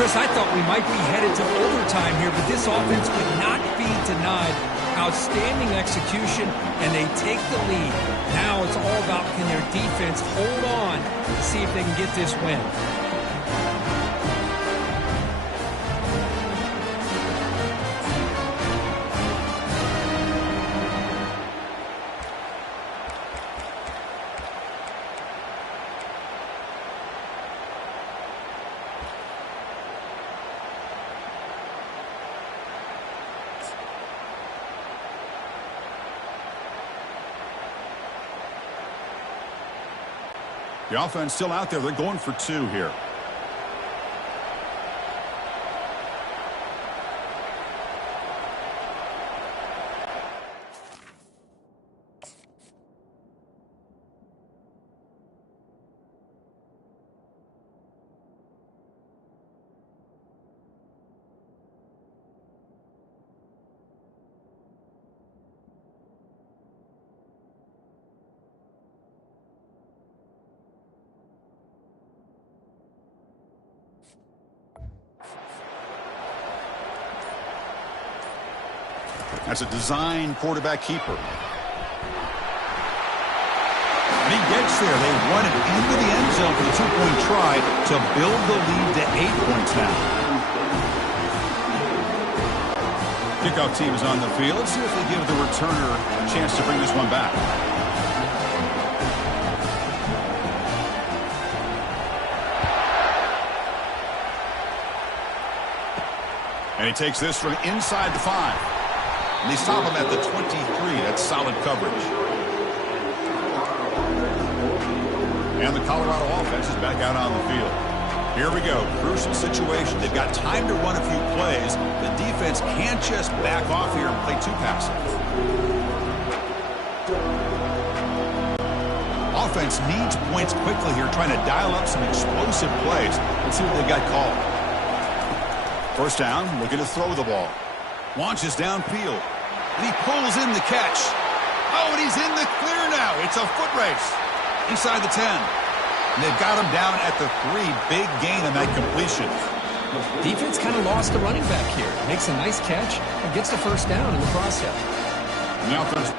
Chris, I thought we might be headed to overtime here, but this offense could not be denied. Outstanding execution, and they take the lead. Now it's all about can their defense hold on to see if they can get this win. The offense still out there. They're going for 2 here. That's a design quarterback keeper. And he gets there. They run it into the end zone for the 2-point try to build the lead to 8 points now. Kickoff team is on the field. Let's see if they give the returner a chance to bring this one back. And he takes this from inside the 5. And they stop him at the 23. That's solid coverage. And the Colorado offense is back out on the field. Here we go. Crucial situation. They've got time to run a few plays. The defense can't just back off here and play too passive. Offense needs points quickly here, trying to dial up some explosive plays. Let's see what they've got called. First down, looking to throw the ball. Launches downfield. And he pulls in the catch. Oh, and he's in the clear now. It's a foot race. Inside the 10. And they've got him down at the 3. Big gain on that completion. Defense kind of lost the running back here. Makes a nice catch and gets the first down in the process. Now first.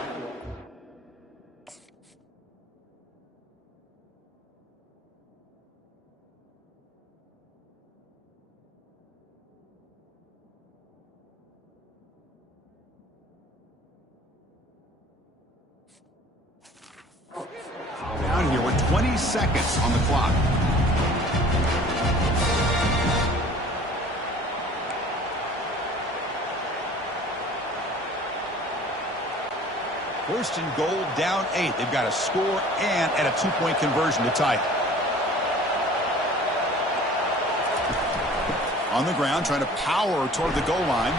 Down here with 20 seconds on the clock. First and goal, down 8. They've got a score and at a 2-point conversion to tie it. On the ground, trying to power toward the goal line.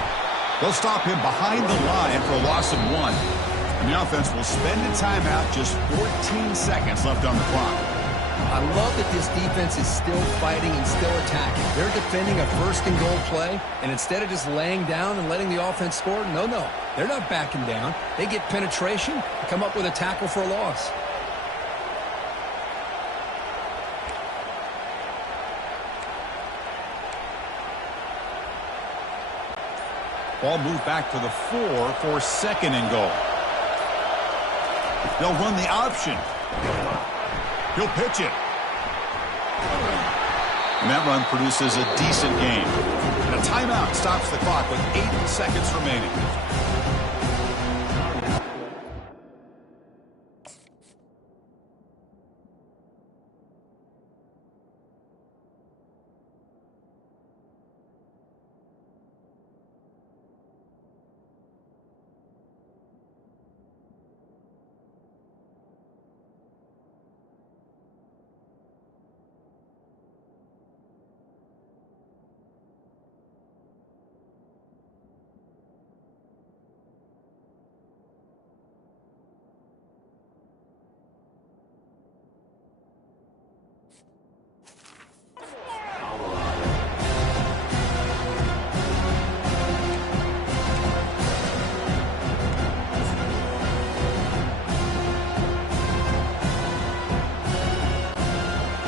They'll stop him behind the line for a loss of 1. And the offense will spend a timeout, just 14 seconds left on the clock. I love that this defense is still fighting and still attacking. They're defending a first and goal play, and instead of just laying down and letting the offense score, no, they're not backing down. They get penetration and come up with a tackle for a loss. Ball moved back to the 4 for second and goal. They'll run the option. He'll pitch it. And that run produces a decent gain. And a timeout stops the clock with 8 seconds remaining.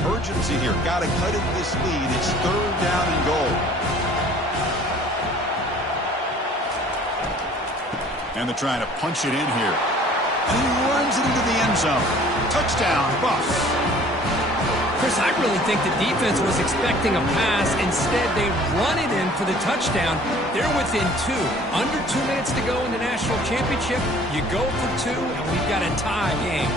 Urgency here. Got to cut it this lead. It's third down and goal. And they're trying to punch it in here. And he runs it into the end zone. Touchdown, Buffs. Chris, I really think the defense was expecting a pass. Instead, they run it in for the touchdown. They're within 2. Under 2 minutes to go in the national championship. You go for 2, and we've got a tie game.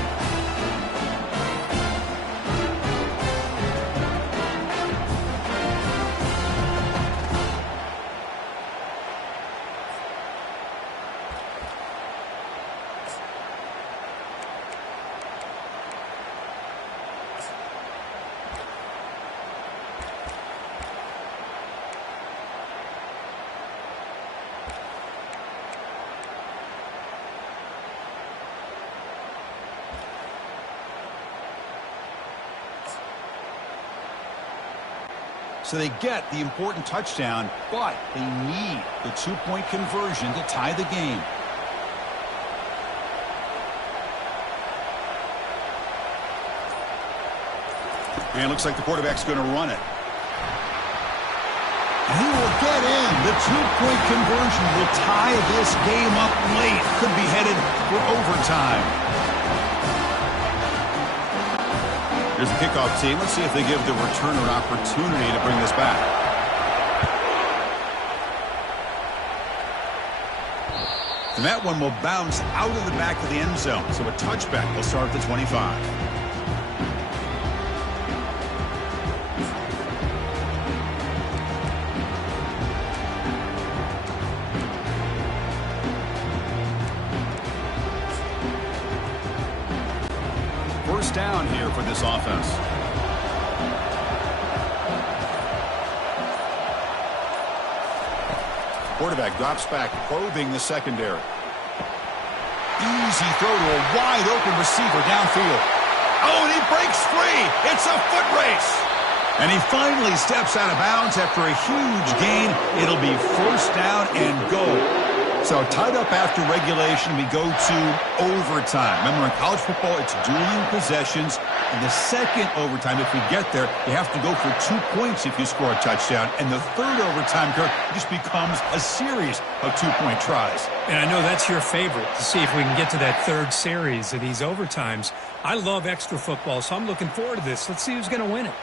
So they get the important touchdown, but they need the two-point conversion to tie the game. And it looks like the quarterback's going to run it. And he will get in. The two-point conversion will tie this game up late. Could be headed for overtime. Here's the kickoff team. Let's see if they give the returner an opportunity to bring this back. And that one will bounce out of the back of the end zone. So a touchback will start at the 25. First down here for this offense. Quarterback drops back, probing the secondary. Easy throw to a wide open receiver downfield. Oh, and he breaks free. It's a foot race. And he finally steps out of bounds after a huge gain. It'll be first down and goal. So tied up after regulation, we go to overtime. Remember, in college football, it's dueling possessions. In the second overtime, if we get there, you have to go for 2 points if you score a touchdown. And the third overtime, Kirk, just becomes a series of two-point tries. And I know that's your favorite, to see if we can get to that third series of these overtimes. I love extra football, so I'm looking forward to this. Let's see who's going to win it.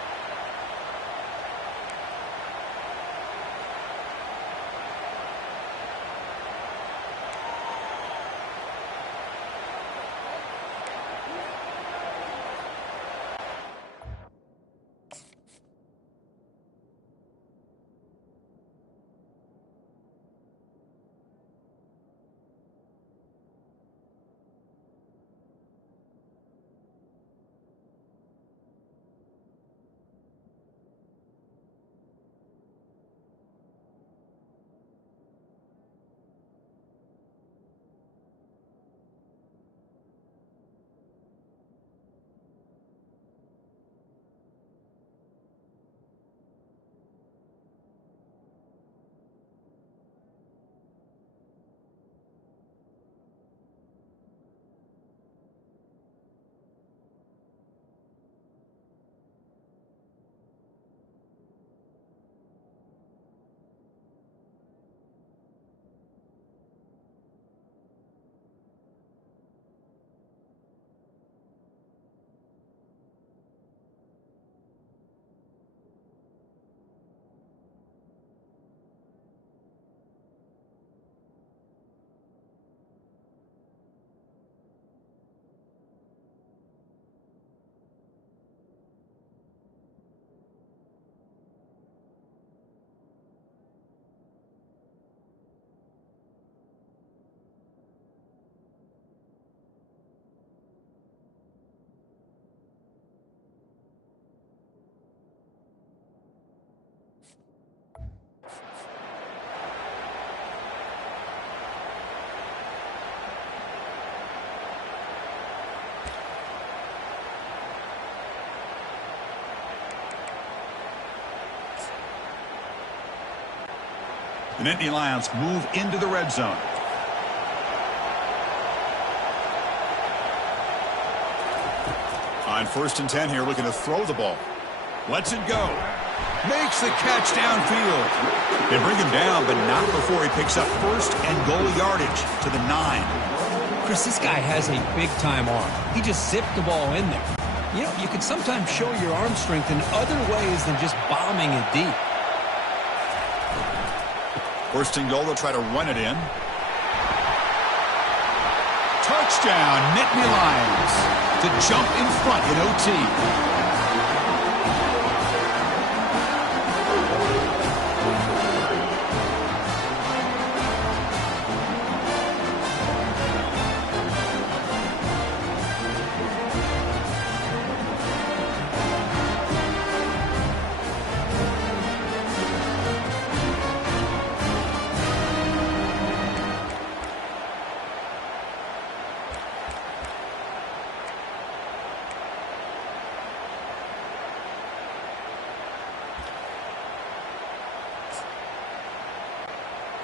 The Nittany Lions move into the red zone. On 1st and 10 here, looking to throw the ball. Lets it go. Makes the catch downfield. They bring him down, but not before he picks up first and goal yardage to the 9. Chris, this guy has a big-time arm. He just zipped the ball in there. You know, you can sometimes show your arm strength in other ways than just bombing it deep. First and goal, they'll try to run it in. Touchdown, Nittany Lions to jump in front in OT.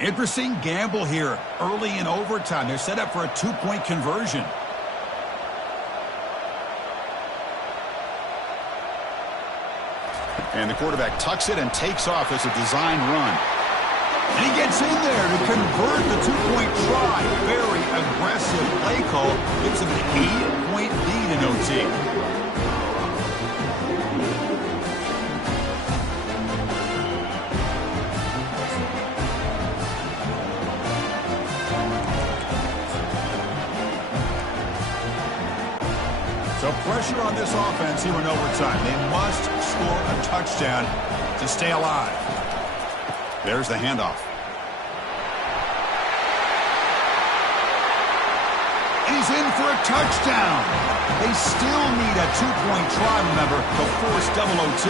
Interesting gamble here early in overtime. They're set up for a 2-point conversion. And the quarterback tucks it and takes off as a design run. And he gets in there to convert the 2-point try. Very aggressive play call. Gives him an 8-point lead in OT. So pressure on this offense here in overtime. They must score a touchdown to stay alive. There's the handoff. And he's in for a touchdown. They still need a 2-point try, remember, to force double OT.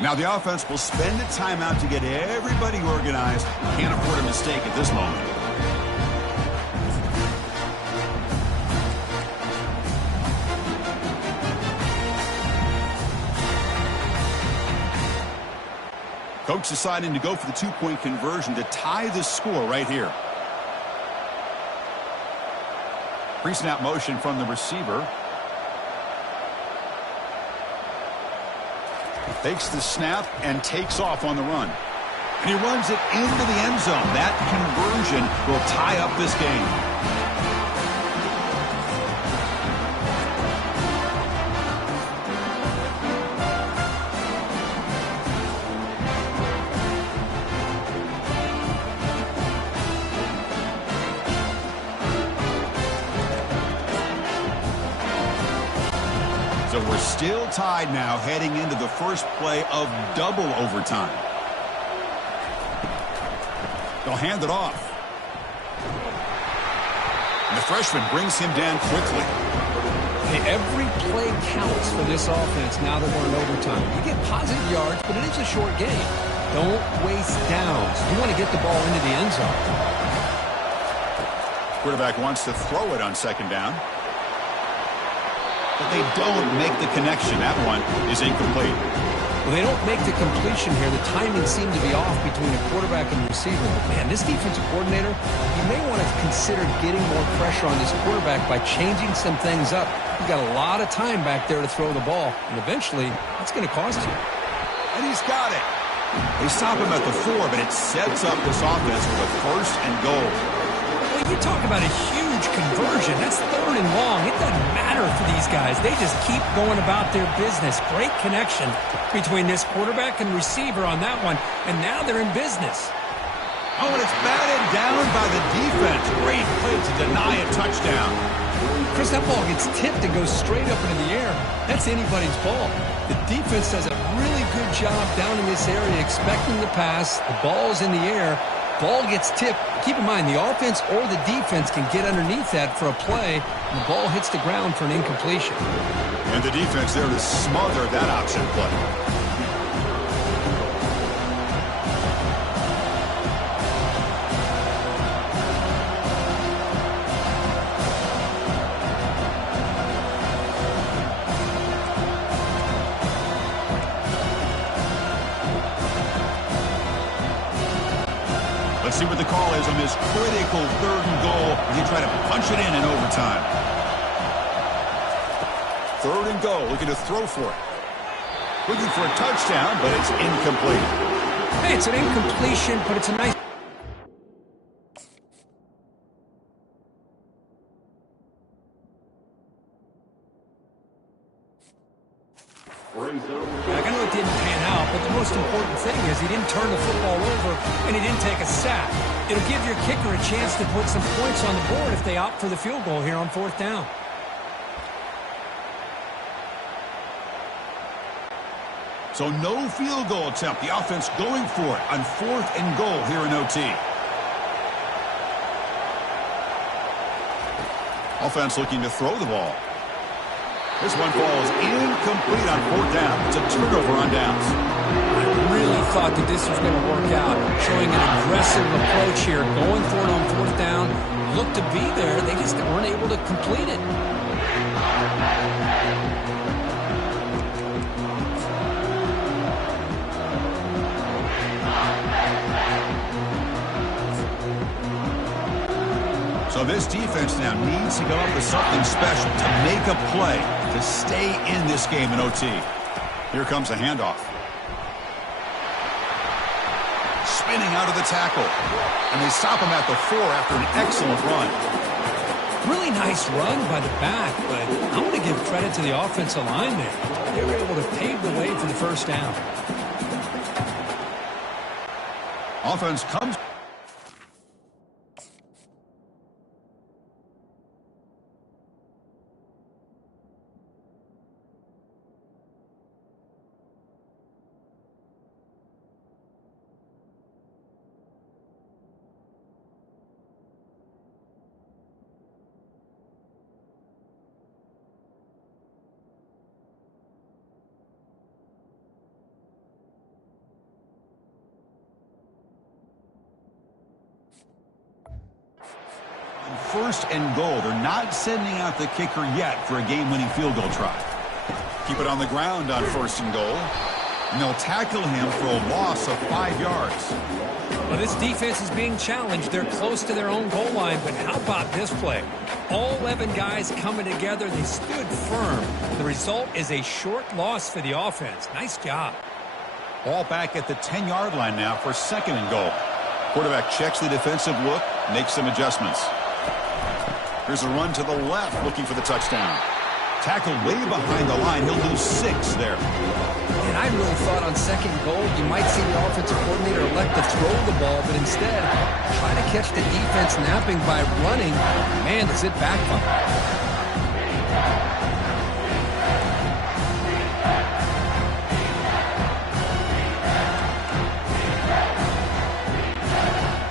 Now the offense will spend a timeout to get everybody organized. Can't afford a mistake at this moment. Coach deciding to go for the 2-point conversion to tie the score right here. Pre-snap motion from the receiver. Takes the snap and takes off on the run. And he runs it into the end zone. That conversion will tie up this game. So we're still tied now heading into the first play of double overtime. They'll hand it off. And the freshman brings him down quickly. Hey, every play counts for this offense now that we're in overtime. You get positive yards, but it is a short game. Don't waste downs. You want to get the ball into the end zone. Quarterback wants to throw it on second down. But they don't make the connection. That one is incomplete. Well, they don't make the completion here. The timing seemed to be off between a quarterback and receiver. But, man, this defensive coordinator, you may want to consider getting more pressure on this quarterback by changing some things up. He's got a lot of time back there to throw the ball, and eventually it's going to cost you. And he's got it. They stop him at the 4, but it sets up this offense with a 1st and goal. Well, you talk about a huge conversion. That's 3rd and long. It doesn't matter for these guys. They just keep going about their business. Great connection between this quarterback and receiver on that one, and now they're in business. Oh, and it's batted down by the defense. Great play to deny a touchdown. Chris, that ball gets tipped and goes straight up into the air. That's anybody's ball. The defense does a really good job down in this area expecting the pass. The ball's in the air. Ball gets tipped. Keep in mind, the offense or the defense can get underneath that for a play, and the ball hits the ground for an incompletion. And the defense there to smother that option play. Let's see what the call is on this critical 3rd and goal as he try to punch it in overtime. 3rd and goal, looking to throw for it. Looking for a touchdown, but it's incomplete. Hey, it's an incompletion, but it's a nice... I know it didn't pan out, but the most important thing is he didn't turn the football over and he didn't take a sack. It'll give your kicker a chance to put some points on the board if they opt for the field goal here on 4th down. So no field goal attempt. The offense going for it on 4th and goal here in OT. Offense looking to throw the ball. This one falls incomplete on 4th down. It's a turnover on downs. I really thought that this was going to work out, showing an aggressive approach here, going for it on 4th down. Looked to be there. They just weren't able to complete it. So this defense now needs to come up with something special to make a play to stay in this game in OT. Here comes a handoff. Spinning out of the tackle. And they stop him at the 4 after an excellent run. Really nice run by the back, but I want to give credit to the offensive line there. They were able to pave the way for the first down. Offense comes. First and goal. They're not sending out the kicker yet for a game-winning field goal try. Keep it on the ground on 1st and goal. And they'll tackle him for a loss of 5 yards. Well, this defense is being challenged. They're close to their own goal line, but how about this play? All 11 guys coming together. They stood firm. The result is a short loss for the offense. Nice job. Ball back at the 10-yard line now for 2nd and goal. Quarterback checks the defensive look, makes some adjustments. Here's a run to the left, looking for the touchdown. Tackled way behind the line. He'll lose 6 there. And I really thought on 2nd goal you might see the offensive coordinator elect to throw the ball, but instead try to catch the defense napping by running. Man, does it backfire.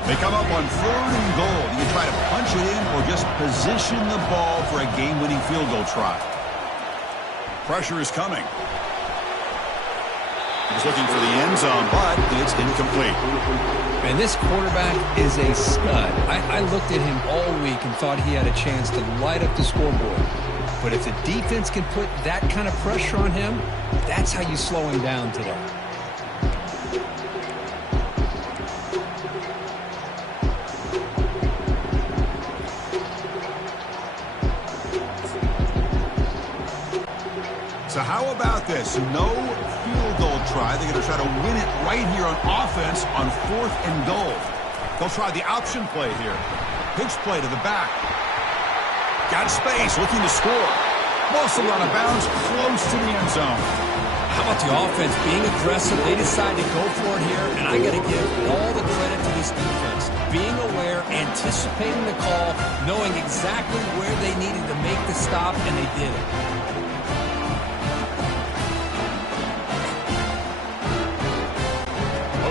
They come up on 3rd and goal. You can try to punch it in or just position the ball for a game-winning field goal try. Pressure is coming. He's looking for the end zone, but it's incomplete. And this quarterback is a stud. I looked at him all week and thought he had a chance to light up the scoreboard. But if the defense can put that kind of pressure on him, that's how you slow him down today. So how about this? No field goal try. They're going to try to win it right here on offense on 4th and goal. They'll try the option play here. Pitch play to the back. Got space, looking to score. Mostly out of bounds, close to the end zone. How about the offense being aggressive? They decide to go for it here, and I got to give all the credit to this defense. Being aware, anticipating the call, knowing exactly where they needed to make the stop, and they did it.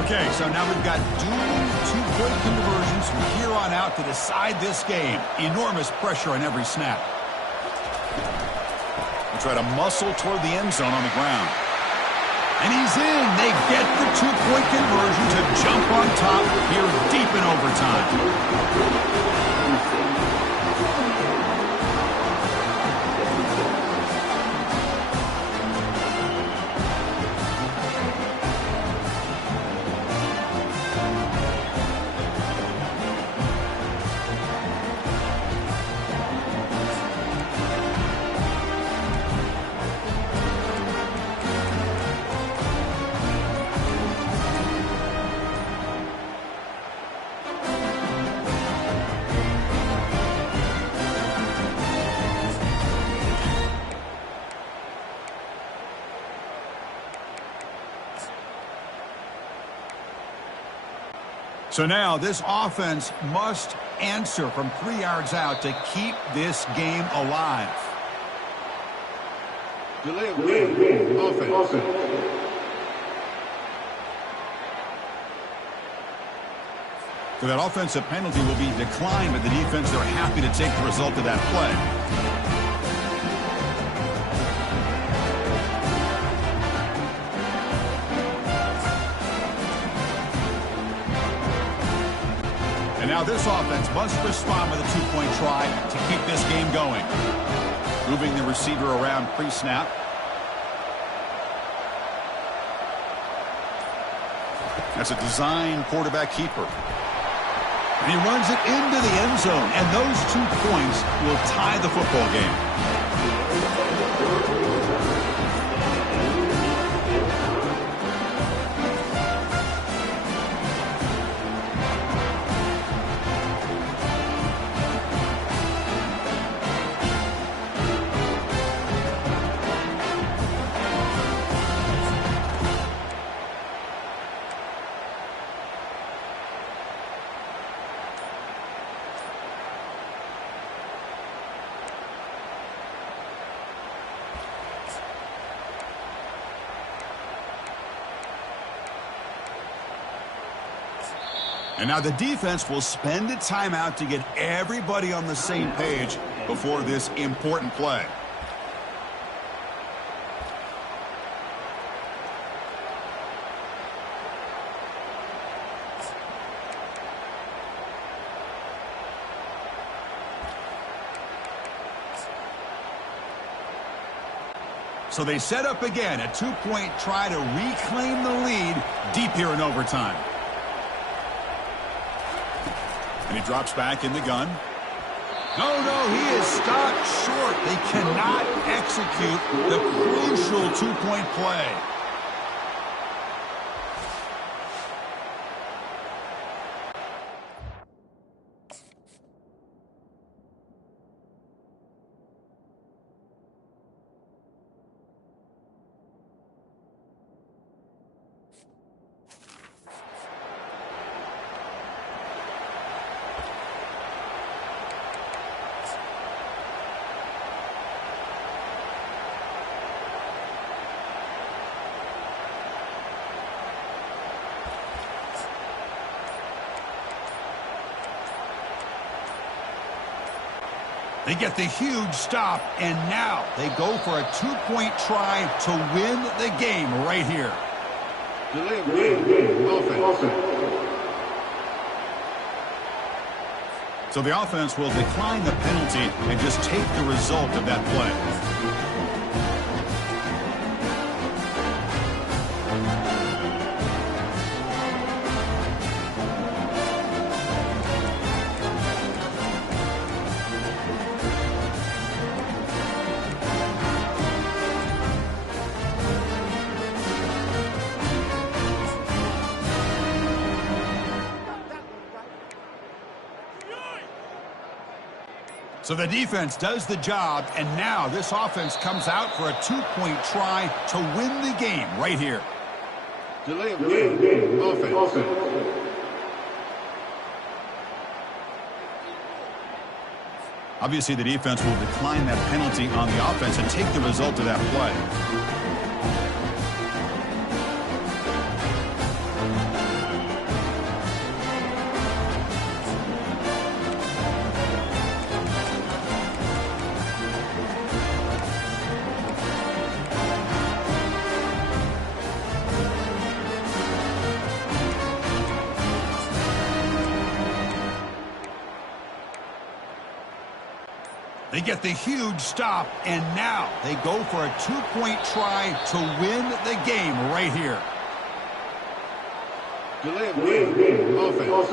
Okay, so now we've got dual 2-point conversions from here on out to decide this game. Enormous pressure on every snap. They try to muscle toward the end zone on the ground. And he's in. They get the 2-point conversion to jump on top here deep in overtime. So now this offense must answer from 3 yards out to keep this game alive. Delay of game. Offense. So that offensive penalty will be declined by the defense. They're happy to take the result of that play. And now this offense must respond with a two-point try to keep this game going. Moving the receiver around pre-snap. That's a design quarterback keeper. And he runs it into the end zone. And those 2 points will tie the football game. And now the defense will spend a timeout to get everybody on the same page before this important play. So they set up again, a 2-point try to reclaim the lead deep here in overtime. And he drops back in the gun. No, he is stopped short. They cannot execute the crucial 2-point play. They get the huge stop, and now they go for a 2-point try to win the game right here. So the offense will decline the penalty and just take the result of that play. So the defense does the job, and now this offense comes out for a 2-point try to win the game right here. Delay of game. Offense. Obviously, the defense will decline that penalty on the offense and take the result of that play. They get the huge stop, and now they go for a 2-point try to win the game right here. Delay of game. Offense.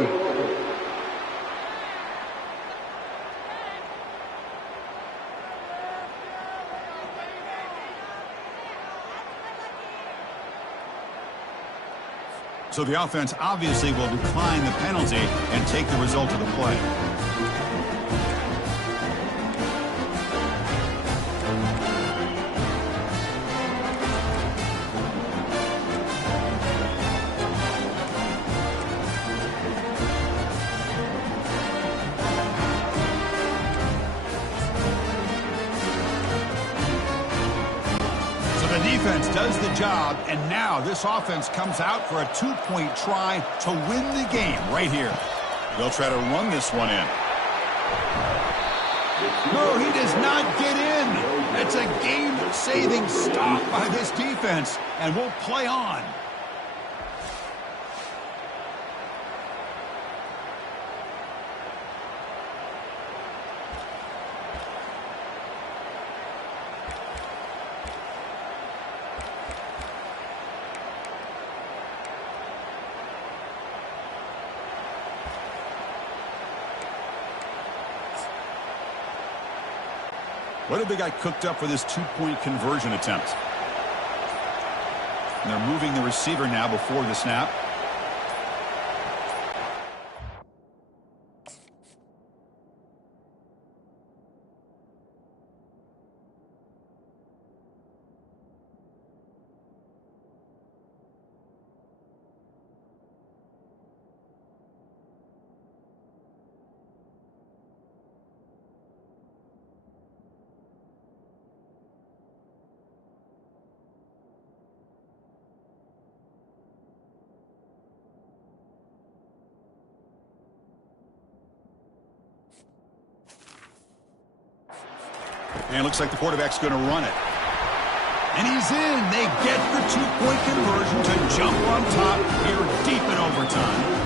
So the offense obviously will decline the penalty and take the result of the play. Defense does the job, and now this offense comes out for a 2-point try to win the game right here. They'll try to run this one in. No, he does not get in. That's a game-saving stop by this defense, and we'll play on. What have they got cooked up for this two-point conversion attempt? And they're moving the receiver now before the snap. And it looks like the quarterback's going to run it. And he's in. They get the two-point conversion to jump on top here deep in overtime.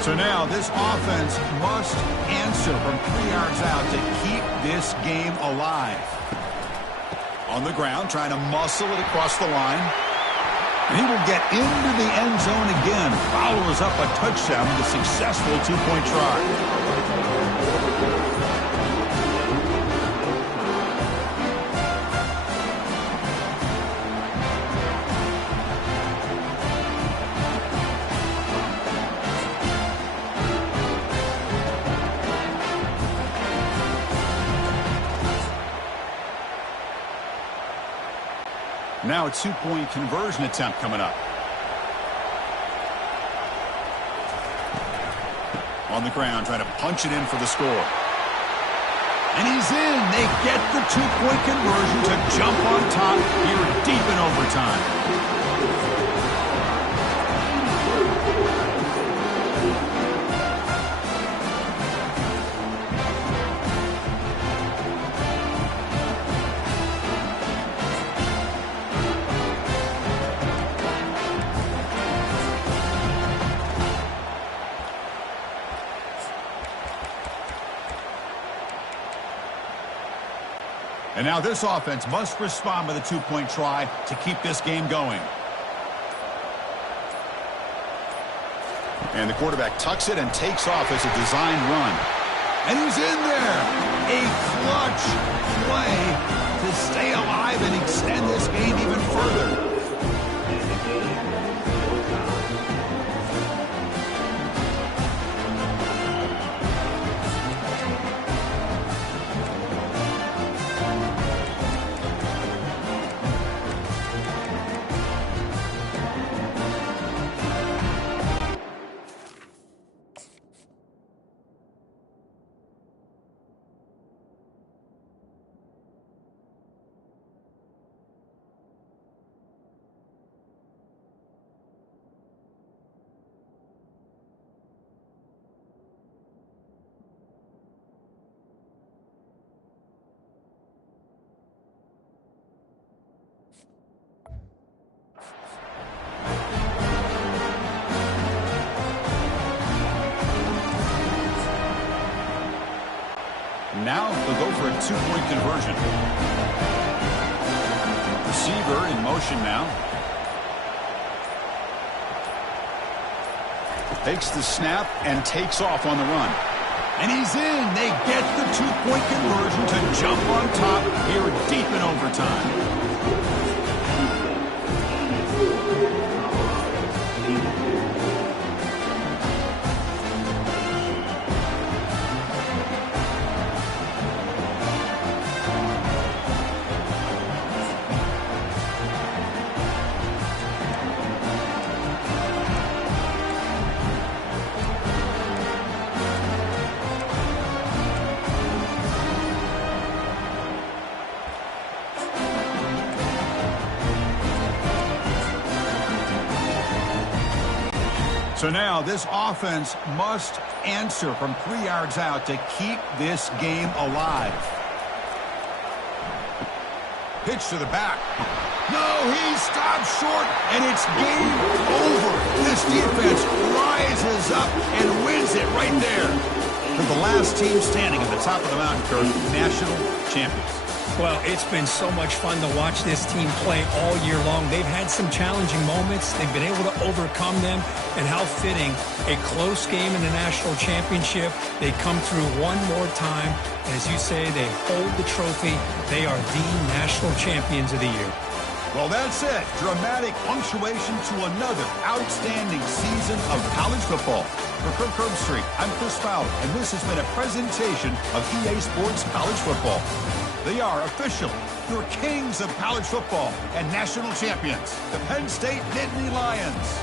So now this offense must answer from 3 yards out to keep this game alive. On the ground, trying to muscle it across the line. And he will get into the end zone again. Follows up a touchdown with a successful two-point try. Now a two-point conversion attempt coming up. On the ground, trying to punch it in for the score. And he's in. They get the two-point conversion to jump on top here deep in overtime. And now this offense must respond with a two-point try to keep this game going. And the quarterback tucks it and takes off as a designed run. And he's in there. A clutch play to stay alive and extend this game even further. Now they'll go for a two-point conversion. Receiver in motion now. Takes the snap and takes off on the run. And he's in. They get the two-point conversion to jump on top here deep in overtime. So now this offense must answer from 3 yards out to keep this game alive. Pitch to the back. No, he stops short, and it's game over. This defense rises up and wins it right there. They're the last team standing at the top of the mountain, Kurt, national champions. Well, it's been so much fun to watch this team play all year long. They've had some challenging moments. They've been able to overcome them. And how fitting, a close game in the national championship. They come through one more time. And as you say, they hold the trophy. They are the national champions of the year. Well, that's it. Dramatic punctuation to another outstanding season of college football. For Kirk Herbstreit, I'm Chris Fowler, and this has been a presentation of EA Sports College Football. They are officially your kings of college football and national champions, the Penn State Nittany Lions.